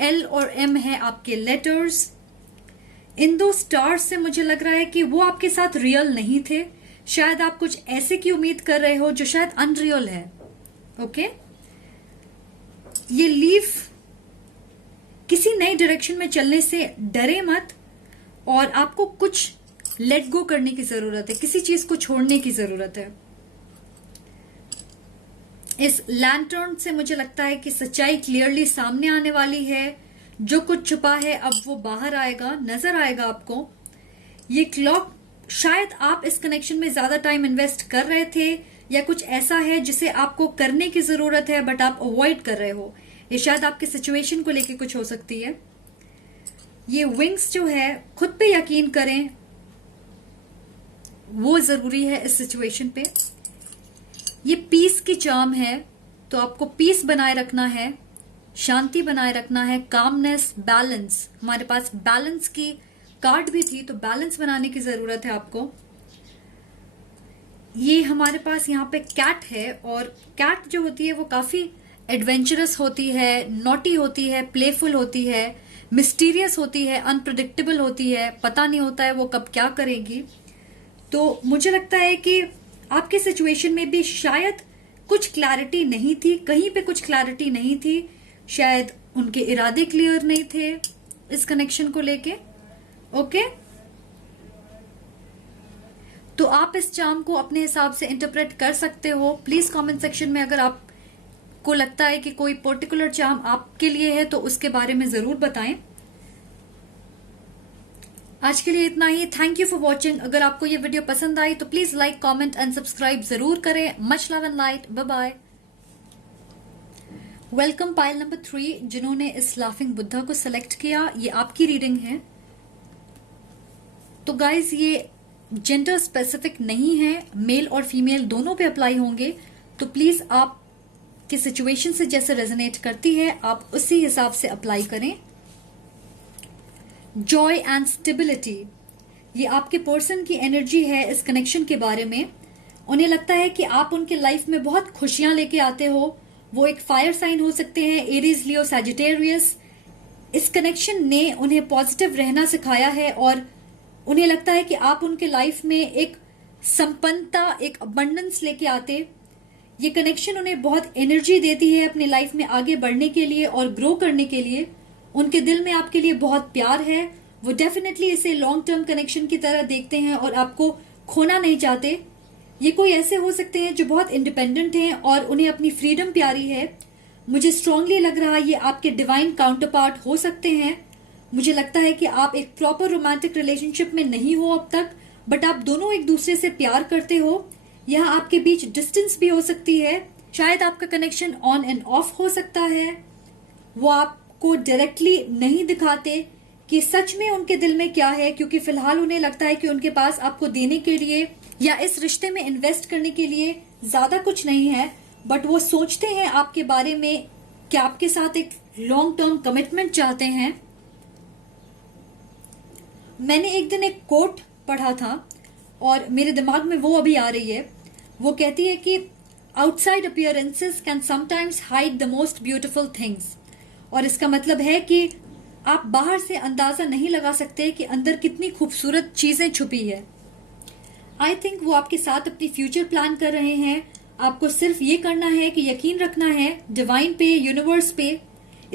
एल और एम है आपके लेटर्स। इन 2 स्टार्स से मुझे लग रहा है कि वो आपके साथ रियल नहीं थे, शायद आप कुछ ऐसे की उम्मीद कर रहे हो जो शायद अनरियल है। ओके, ये लीफ, किसी नई डायरेक्शन में चलने से डरे मत, और आपको कुछ लेट गो करने की जरूरत है, किसी चीज को छोड़ने की जरूरत है। इस लैंटर्न से मुझे लगता है कि सच्चाई क्लियरली सामने आने वाली है, जो कुछ छुपा है अब वो बाहर आएगा, नजर आएगा आपको। ये क्लॉक, शायद आप इस कनेक्शन में ज्यादा टाइम इन्वेस्ट कर रहे थे, या कुछ ऐसा है जिसे आपको करने की जरूरत है बट आप अवॉइड कर रहे हो। ये शायद आपके सिचुएशन को लेके कुछ हो सकती है। ये विंग्स जो है, खुद पे यकीन करें, वो जरूरी है इस सिचुएशन पे। ये पीस की चार्म है, तो आपको पीस बनाए रखना है, शांति बनाए रखना है, कामनेस, बैलेंस। हमारे पास बैलेंस की कार्ड भी थी, तो बैलेंस बनाने की जरूरत है आपको। ये हमारे पास यहाँ पे कैट है, और कैट जो होती है वो काफी एडवेंचरस होती है, नॉटी होती है, प्लेफुल होती है, मिस्टीरियस होती है, अनप्रिडिक्टेबल होती है, पता नहीं होता है वो कब क्या करेगी। तो मुझे लगता है कि आपके सिचुएशन में भी शायद कुछ क्लैरिटी नहीं थी, कहीं पे कुछ क्लैरिटी नहीं थी, शायद उनके इरादे क्लियर नहीं थे इस कनेक्शन को लेके। ओके, तो आप इस चार्म को अपने हिसाब से इंटरप्रेट कर सकते हो। प्लीज कमेंट सेक्शन में अगर आपको लगता है कि कोई पर्टिकुलर चार्म आपके लिए है तो उसके बारे में जरूर बताएं। आज के लिए इतना ही। Thank you for watching. अगर आपको ये वीडियो पसंद आई तो please like, comment and subscribe जरूर करें। Much love and light, bye bye. Welcome pile number 3, जिन्होंने इस लाफिंग बुद्धा को सिलेक्ट किया, ये आपकी रीडिंग है। तो गाइज, ये जेंडर स्पेसिफिक नहीं है, मेल और फीमेल दोनों पे अप्लाई होंगे, तो प्लीज आप की सिचुएशन से जैसे रेजोनेट करती है आप उसी हिसाब से अप्लाई करें। जॉय एंड स्टेबिलिटी, ये आपके पर्सन की एनर्जी है इस कनेक्शन के बारे में। उन्हें लगता है कि आप उनके लाइफ में बहुत खुशियां लेके आते हो। वो एक फायर साइन हो सकते हैं, एरीज, लियो, सैजिटेरियस। इस कनेक्शन ने उन्हें पॉजिटिव रहना सिखाया है, और उन्हें लगता है कि आप उनके लाइफ में एक संपन्नता, एक अबंडेंस लेके आते। ये कनेक्शन उन्हें बहुत एनर्जी देती है अपनी लाइफ में आगे बढ़ने के लिए और ग्रो करने के लिए। उनके दिल में आपके लिए बहुत प्यार है। वो डेफिनेटली इसे लॉन्ग टर्म कनेक्शन की तरह देखते हैं और आपको खोना नहीं चाहते। ये कोई ऐसे हो सकते हैं जो बहुत इंडिपेंडेंट हैं और उन्हें अपनी फ्रीडम प्यारी है। मुझे स्ट्रांगली लग रहा है ये आपके डिवाइन काउंटरपार्ट हो सकते हैं। मुझे लगता है कि आप एक प्रॉपर रोमांटिक रिलेशनशिप में नहीं हो अब तक, बट आप दोनों एक दूसरे से प्यार करते हो। यहाँ आपके बीच डिस्टेंस भी हो सकती है। शायद आपका कनेक्शन ऑन एंड ऑफ हो सकता है। वो आपको डायरेक्टली नहीं दिखाते कि सच में उनके दिल में क्या है, क्योंकि फिलहाल उन्हें लगता है कि उनके पास आपको देने के लिए या इस रिश्ते में इन्वेस्ट करने के लिए ज्यादा कुछ नहीं है। बट वो सोचते हैं आपके बारे में कि आपके साथ एक लॉन्ग टर्म कमिटमेंट चाहते हैं। मैंने एक दिन एक कोट पढ़ा था और मेरे दिमाग में वो अभी आ रही है। वो कहती है कि outside appearances can sometimes hide the most beautiful things. और इसका मतलब है कि आप बाहर से अंदाजा नहीं लगा सकते कि अंदर कितनी खूबसूरत चीजें छुपी है। आई थिंक वो आपके साथ अपनी फ्यूचर प्लान कर रहे हैं। आपको सिर्फ ये करना है कि यकीन रखना है डिवाइन पे, यूनिवर्स पे,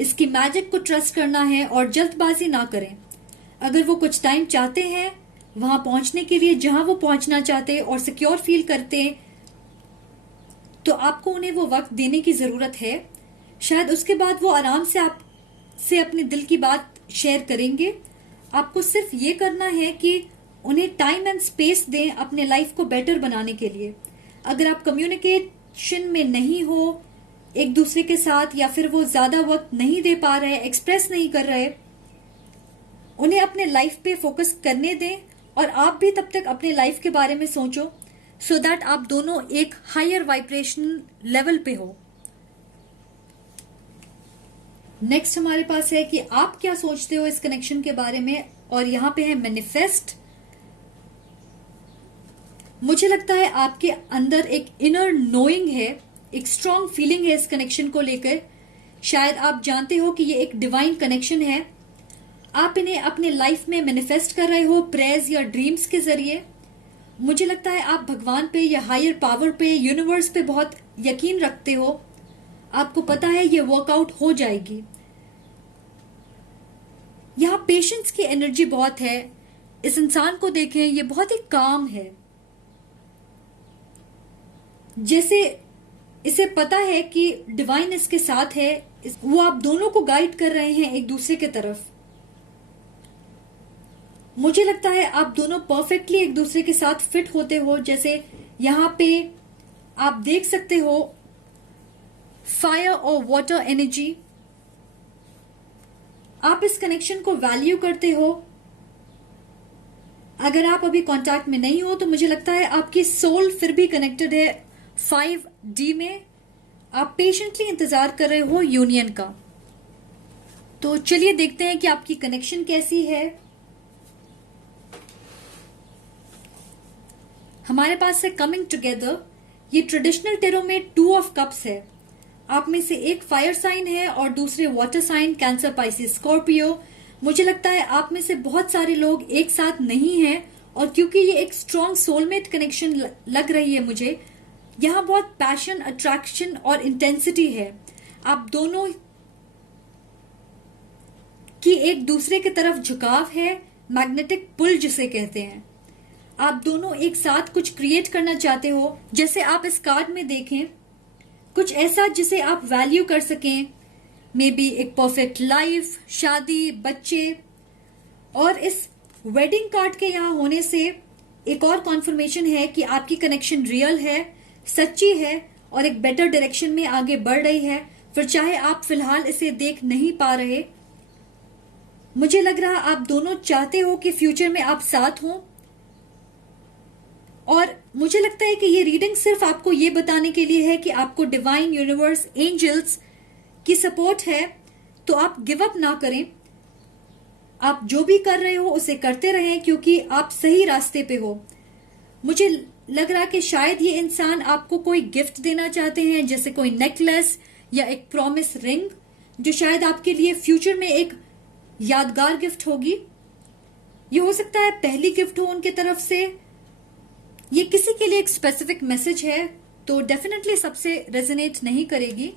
इसकी मैजिक को ट्रस्ट करना है और जल्दबाजी ना करें। अगर वो कुछ टाइम चाहते हैं वहां पहुंचने के लिए जहां वो पहुंचना चाहते और सिक्योर फील करते, तो आपको उन्हें वो वक्त देने की जरूरत है। शायद उसके बाद वो आराम से आपसे अपने दिल की बात शेयर करेंगे। आपको सिर्फ ये करना है कि उन्हें टाइम एंड स्पेस दें अपने लाइफ को बेटर बनाने के लिए। अगर आप कम्युनिकेशन में नहीं हो एक दूसरे के साथ, या फिर वो ज्यादा वक्त नहीं दे पा रहे, एक्सप्रेस नहीं कर रहे, उन्हें अपने लाइफ पे फोकस करने दें और आप भी तब तक अपने लाइफ के बारे में सोचो, सो दैट आप दोनों एक हायर वाइब्रेशन लेवल पे हो। नेक्स्ट हमारे पास है कि आप क्या सोचते हो इस कनेक्शन के बारे में, और यहां पे है मैनिफेस्ट। मुझे लगता है आपके अंदर एक इनर नोइंग है, एक स्ट्रॉन्ग फीलिंग है इस कनेक्शन को लेकर। शायद आप जानते हो कि ये एक डिवाइन कनेक्शन है। आप इन्हें अपने लाइफ में मैनिफेस्ट कर रहे हो प्रेयर्स या ड्रीम्स के जरिए। मुझे लगता है आप भगवान पे या हायर पावर पे, यूनिवर्स पे बहुत यकीन रखते हो। आपको पता है ये वर्कआउट हो जाएगी। यहां पेशेंस की एनर्जी बहुत है। इस इंसान को देखें, ये बहुत ही काम है, जैसे इसे पता है कि डिवाइन इसके साथ है। वो आप दोनों को गाइड कर रहे हैं एक दूसरे की तरफ। मुझे लगता है आप दोनों परफेक्टली एक दूसरे के साथ फिट होते हो। जैसे यहां पे आप देख सकते हो फायर और वाटर एनर्जी। आप इस कनेक्शन को वैल्यू करते हो। अगर आप अभी कांटेक्ट में नहीं हो तो मुझे लगता है आपकी सोल फिर भी कनेक्टेड है 5D में। आप पेशेंटली इंतजार कर रहे हो यूनियन का। तो चलिए देखते हैं कि आपकी कनेक्शन कैसी है। हमारे पास है कमिंग टुगेदर। ये ट्रेडिशनल टेरो में 2 ऑफ कप्स है। आप में से एक फायर साइन है और दूसरे water sign, Cancer, Pisces, Scorpio. मुझे लगता है आप में से बहुत सारे लोग एक साथ नहीं हैं, और क्योंकि ये एक स्ट्रॉन्ग सोलमेट कनेक्शन लग रही है मुझे, यहां बहुत पैशन, अट्रैक्शन और इंटेंसिटी है। आप दोनों की एक दूसरे की तरफ झुकाव है, मैग्नेटिक पुल जिसे कहते हैं। आप दोनों एक साथ कुछ क्रिएट करना चाहते हो। जैसे आप इस कार्ड में देखें, कुछ ऐसा जिसे आप वैल्यू कर सकें। मे बी एक परफेक्ट लाइफ, शादी, बच्चे। और इस वेडिंग कार्ड के यहां होने से एक और कॉन्फर्मेशन है कि आपकी कनेक्शन रियल है, सच्ची है और एक बेटर डायरेक्शन में आगे बढ़ रही है। फिर चाहे आप फिलहाल इसे देख नहीं पा रहे, मुझे लग रहा आप दोनों चाहते हो कि फ्यूचर में आप साथ हों। और मुझे लगता है कि ये रीडिंग सिर्फ आपको ये बताने के लिए है कि आपको डिवाइन, यूनिवर्स, एंजल्स की सपोर्ट है। तो आप गिव अप ना करें। आप जो भी कर रहे हो उसे करते रहें, क्योंकि आप सही रास्ते पे हो। मुझे लग रहा कि शायद ये इंसान आपको कोई गिफ्ट देना चाहते हैं, जैसे कोई नेकलेस या एक प्रॉमिस रिंग, जो शायद आपके लिए फ्यूचर में एक यादगार गिफ्ट होगी। ये हो सकता है पहली गिफ्ट हो उनके तरफ से। ये किसी के लिए एक स्पेसिफिक मैसेज है, तो डेफिनेटली सबसे रेजोनेट नहीं करेगी।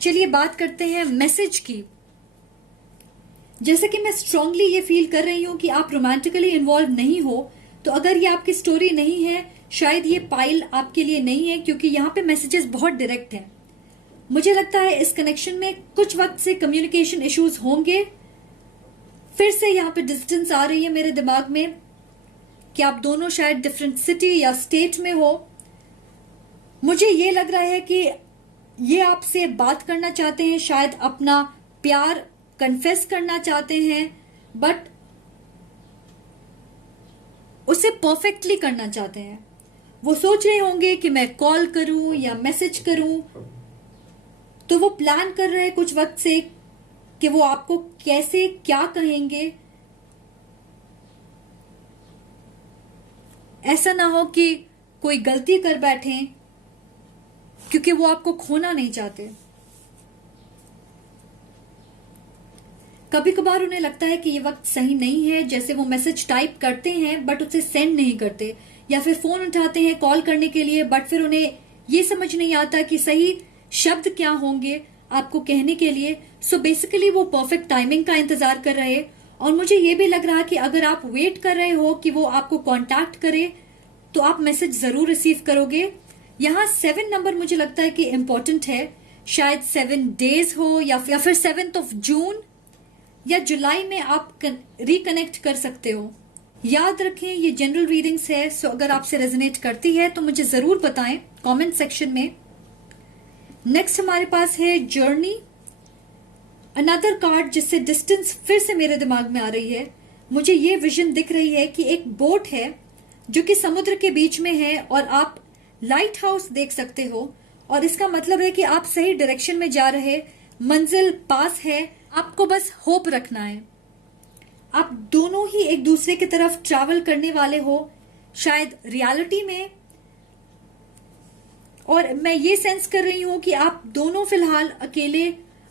चलिए बात करते हैं मैसेज की। जैसे कि मैं स्ट्रांगली ये फील कर रही हूं कि आप रोमांटिकली इन्वॉल्व नहीं हो, तो अगर ये आपकी स्टोरी नहीं है, शायद ये पाइल आपके लिए नहीं है, क्योंकि यहां पे मैसेजेस बहुत डायरेक्ट हैं। मुझे लगता है इस कनेक्शन में कुछ वक्त से कम्युनिकेशन इश्यूज होंगे। फिर से यहाँ पे डिस्टेंस आ रही है मेरे दिमाग में कि आप दोनों शायद डिफरेंट सिटी या स्टेट में हो। मुझे ये लग रहा है कि ये आपसे बात करना चाहते हैं, शायद अपना प्यार कन्फेस करना चाहते हैं, बट उसे परफेक्टली करना चाहते हैं। वो सोच रहे होंगे कि मैं कॉल करूं या मैसेज करूं, तो वो प्लान कर रहे हैं कुछ वक्त से कि वो आपको कैसे क्या कहेंगे। ऐसा ना हो कि कोई गलती कर बैठे, क्योंकि वो आपको खोना नहीं चाहते। कभी कभार उन्हें लगता है कि ये वक्त सही नहीं है, जैसे वो मैसेज टाइप करते हैं बट उसे सेंड नहीं करते, या फिर फोन उठाते हैं कॉल करने के लिए बट फिर उन्हें ये समझ नहीं आता कि सही शब्द क्या होंगे आपको कहने के लिए। सो बेसिकली वो परफेक्ट टाइमिंग का इंतजार कर रहे हैं। और मुझे ये भी लग रहा कि अगर आप वेट कर रहे हो कि वो आपको कांटेक्ट करे, तो आप मैसेज जरूर रिसीव करोगे। यहाँ 7 नंबर मुझे लगता है कि इंपॉर्टेंट है। शायद 7 डेज हो या फिर 7th of जून या जुलाई में आप रिकनेक्ट कर सकते हो। याद रखें ये जनरल रीडिंग्स है, सो अगर आपसे रेजोनेट करती है तो मुझे जरूर बताएं कमेंट सेक्शन में। नेक्स्ट हमारे पास है जर्नी, अनदर कार्ड जिससे डिस्टेंस फिर से मेरे दिमाग में आ रही है। मुझे ये विजन दिख रही है कि एक बोट है जो कि समुद्र के बीच में है और आप लाइट हाउस देख सकते हो, और इसका मतलब है कि आप सही डायरेक्शन में जा रहे, मंजिल पास है, आपको बस होप रखना है। आप दोनों ही एक दूसरे की तरफ ट्रैवल करने वाले हो, शायद रियलिटी में। और मैं ये सेंस कर रही हूं कि आप दोनों फिलहाल अकेले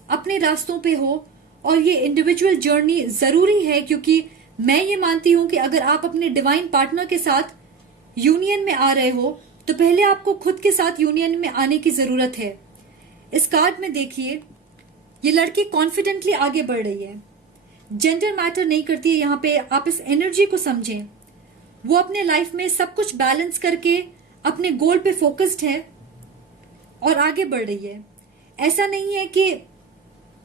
अपने रास्तों पे हो, और ये इंडिविजुअल जर्नी जरूरी है, क्योंकि मैं ये मानती हूं कि अगर आप अपने डिवाइन पार्टनर के साथ यूनियन में आ रहे हो तो पहले आपको खुद के साथ यूनियन में आने की जरूरत है। इस कार्ड में देखिए, ये लड़की कॉन्फिडेंटली आगे बढ़ रही है। जेंडर मैटर नहीं करती है यहाँ पे, आप इस एनर्जी को समझें। वो अपने लाइफ में सब कुछ बैलेंस करके अपने गोल पे फोकस्ड है और आगे बढ़ रही है। ऐसा नहीं है कि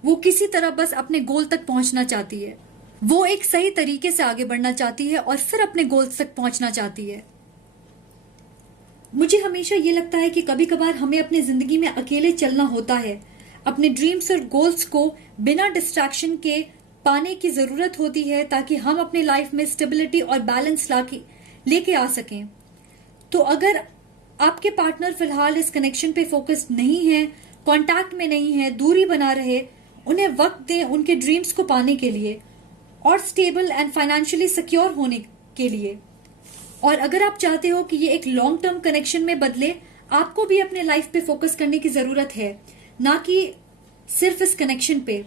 वो किसी तरह बस अपने गोल तक पहुंचना चाहती है, वो एक सही तरीके से आगे बढ़ना चाहती है और फिर अपने गोल तक पहुंचना चाहती है। मुझे हमेशा ये लगता है कि कभी कभार हमें अपनी जिंदगी में अकेले चलना होता है। अपने ड्रीम्स और गोल्स को बिना डिस्ट्रैक्शन के पाने की जरूरत होती है, ताकि हम अपने लाइफ में स्टेबिलिटी और बैलेंस लेके आ सकें। तो अगर आपके पार्टनर फिलहाल इस कनेक्शन पे फोकस्ड नहीं है, कांटेक्ट में नहीं है, दूरी बना रहे, उन्हें वक्त दें उनके ड्रीम्स को पाने के लिए और स्टेबल एंड फाइनेंशियली सिक्योर होने के लिए। और अगर आप चाहते हो कि ये एक लॉन्ग टर्म कनेक्शन में बदले, आपको भी अपने लाइफ पे फोकस करने की जरूरत है, ना कि सिर्फ इस कनेक्शन पे।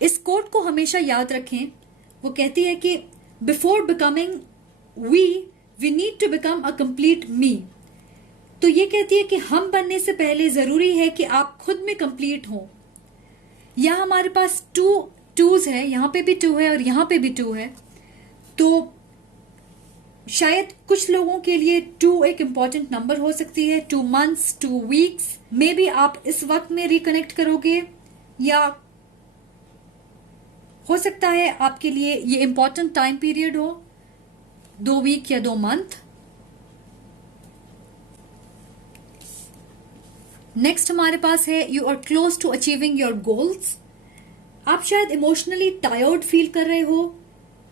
इस कोट को हमेशा याद रखें। वो कहती है कि before becoming we need to become a complete me. तो ये कहती है कि हम बनने से पहले जरूरी है कि आप खुद में कंप्लीट हो। यहाँ हमारे पास 2s है, यहाँ पे भी 2 है और यहाँ पे भी 2 है। तो शायद कुछ लोगों के लिए 2 एक इंपॉर्टेंट नंबर हो सकती है। 2 months, 2 weeks, मे बी आप इस वक्त में रिकनेक्ट करोगे, या हो सकता है आपके लिए ये इंपॉर्टेंट टाइम पीरियड हो, 2 वीक या 2 मंथ। नेक्स्ट हमारे पास है you are close to achieving your goals. आप शायद इमोशनली टायर्ड फील कर रहे हो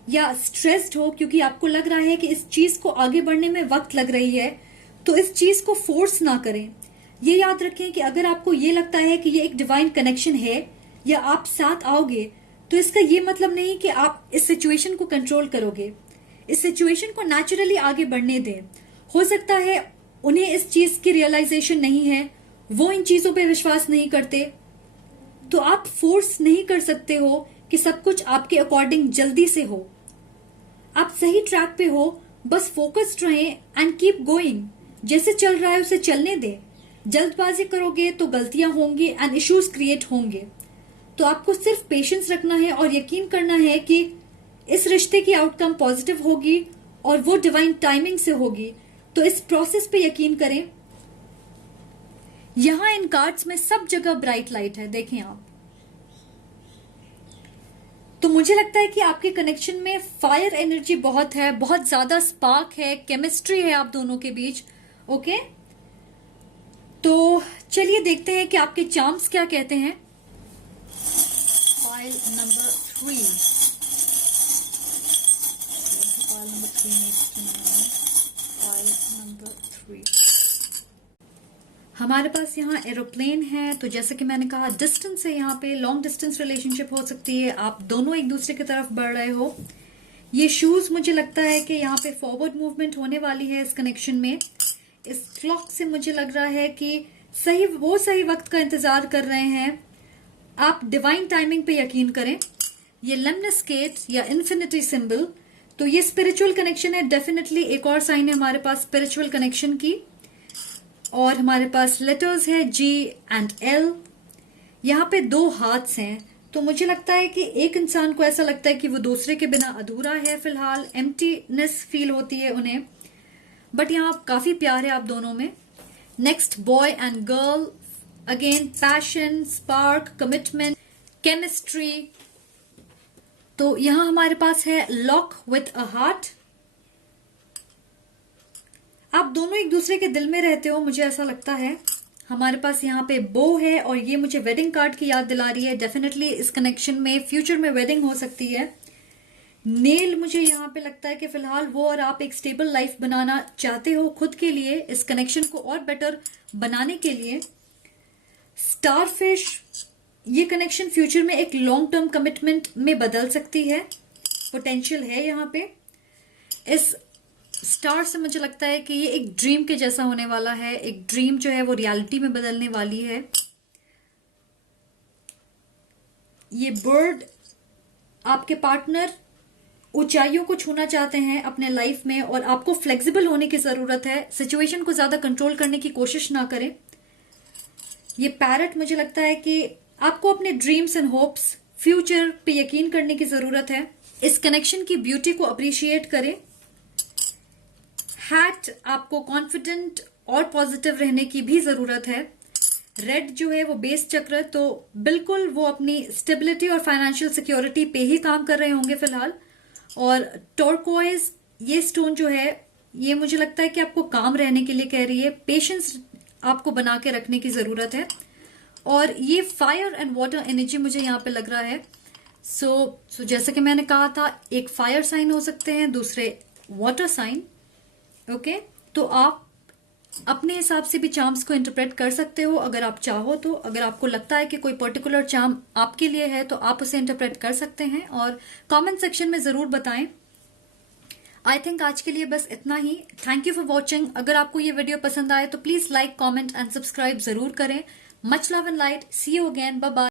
या स्ट्रेस्ड हो, क्योंकि आपको लग रहा है कि इस चीज को आगे बढ़ने में वक्त लग रही है। तो इस चीज को फोर्स ना करें। ये याद रखें कि अगर आपको ये लगता है कि ये एक डिवाइन कनेक्शन है या आप साथ आओगे, तो इसका ये मतलब नहीं कि आप इस सिचुएशन को कंट्रोल करोगे। इस सिचुएशन को नेचुरली आगे बढ़ने दें। हो सकता है उन्हें इस चीज की रियलाइजेशन नहीं है, वो इन चीजों पे विश्वास नहीं करते, तो आप फोर्स नहीं कर सकते हो कि सब कुछ आपके अकॉर्डिंग जल्दी से हो। आप सही ट्रैक पे हो, बस फोकस्ड रहें एंड कीप गोइंग। जैसे चल रहा है उसे चलने दें। जल्दबाजी करोगे तो गलतियां होंगी एंड इश्यूज क्रिएट होंगे। तो आपको सिर्फ पेशेंस रखना है और यकीन करना है कि इस रिश्ते की आउटकम पॉजिटिव होगी और वो डिवाइन टाइमिंग से होगी। तो इस प्रोसेस पे यकीन करें। यहां इन कार्ड्स में सब जगह ब्राइट लाइट है, देखें आप। तो मुझे लगता है कि आपके कनेक्शन में फायर एनर्जी बहुत है, बहुत ज्यादा स्पार्क है, केमिस्ट्री है आप दोनों के बीच। ओके, तो चलिए देखते हैं कि आपके चार्म्स क्या कहते हैं। फाइल नंबर 3, फाइल नंबर 3 हमारे पास यहाँ एरोप्लेन है। तो जैसे कि मैंने कहा, डिस्टेंस है, यहाँ पे लॉन्ग डिस्टेंस रिलेशनशिप हो सकती है, आप दोनों एक दूसरे की तरफ बढ़ रहे हो। ये शूज, मुझे लगता है कि यहाँ पे फॉरवर्ड मूवमेंट होने वाली है इस कनेक्शन में। इस क्लॉक से मुझे लग रहा है कि सही वक्त का इंतजार कर रहे हैं। आप डिवाइन टाइमिंग पे यकीन करें। ये लेमनेस्केट या इन्फिनिटी सिंबल, तो ये स्पिरिचुअल कनेक्शन है डेफिनेटली। एक और साइन है हमारे पास स्पिरिचुअल कनेक्शन की, और हमारे पास लेटर्स है G एंड L। यहाँ पे 2 हाथ्स हैं, तो मुझे लगता है कि एक इंसान को ऐसा लगता है कि वो दूसरे के बिना अधूरा है, फिलहाल एम्प्टीनेस फील होती है उन्हें, बट यहाँ काफी प्यार है आप दोनों में। Next, boy and girl, again passion, spark, commitment, chemistry. तो यहां हमारे पास है लॉक विथ अ हार्ट। आप दोनों एक दूसरे के दिल में रहते हो, मुझे ऐसा लगता है। हमारे पास यहाँ पे बो है, और ये मुझे वेडिंग कार्ड की याद दिला रही है। डेफिनेटली इस कनेक्शन में फ्यूचर में वेडिंग हो सकती है। नेल, मुझे यहाँ पे लगता है कि फिलहाल वो और आप एक स्टेबल लाइफ बनाना चाहते हो खुद के लिए, इस कनेक्शन को और बेटर बनाने के लिए। स्टारफिश, ये कनेक्शन फ्यूचर में एक लॉन्ग टर्म कमिटमेंट में बदल सकती है, पोटेंशियल है यहाँ पे। इस स्टार से मुझे लगता है कि ये एक ड्रीम के जैसा होने वाला है, एक ड्रीम जो है वो रियलिटी में बदलने वाली है। ये बर्ड, आपके पार्टनर ऊंचाइयों को छूना चाहते हैं अपने लाइफ में, और आपको फ्लेक्सिबल होने की जरूरत है। सिचुएशन को ज्यादा कंट्रोल करने की कोशिश ना करें। ये पैरट, मुझे लगता है कि आपको अपने ड्रीम्स एंड होप्स, फ्यूचर पे यकीन करने की जरूरत है। इस कनेक्शन की ब्यूटी को अप्रिशिएट करें। हैट, आपको कॉन्फिडेंट और पॉजिटिव रहने की भी जरूरत है। रेड जो है वो बेस चक्र, तो बिल्कुल वो अपनी स्टेबिलिटी और फाइनेंशियल सिक्योरिटी पे ही काम कर रहे होंगे फिलहाल। और टर्कोइज, ये स्टोन जो है, ये मुझे लगता है कि आपको काम रहने के लिए कह रही है, पेशेंस आपको बना के रखने की जरूरत है। और ये फायर एंड वाटर एनर्जी मुझे यहाँ पे लग रहा है। सो जैसे कि मैंने कहा था, एक फायर साइन हो सकते हैं, दूसरे वाटर साइन। ओके, तो आप अपने हिसाब से भी चार्म्स को इंटरप्रेट कर सकते हो अगर आप चाहो तो। अगर आपको लगता है कि कोई पर्टिकुलर चार्म आपके लिए है तो आप उसे इंटरप्रेट कर सकते हैं, और कमेंट सेक्शन में जरूर बताएं। आई थिंक आज के लिए बस इतना ही। Thank you for watching. अगर आपको ये वीडियो पसंद आए तो please like, comment and subscribe जरूर करें। Much love and light. See you again. Bye bye.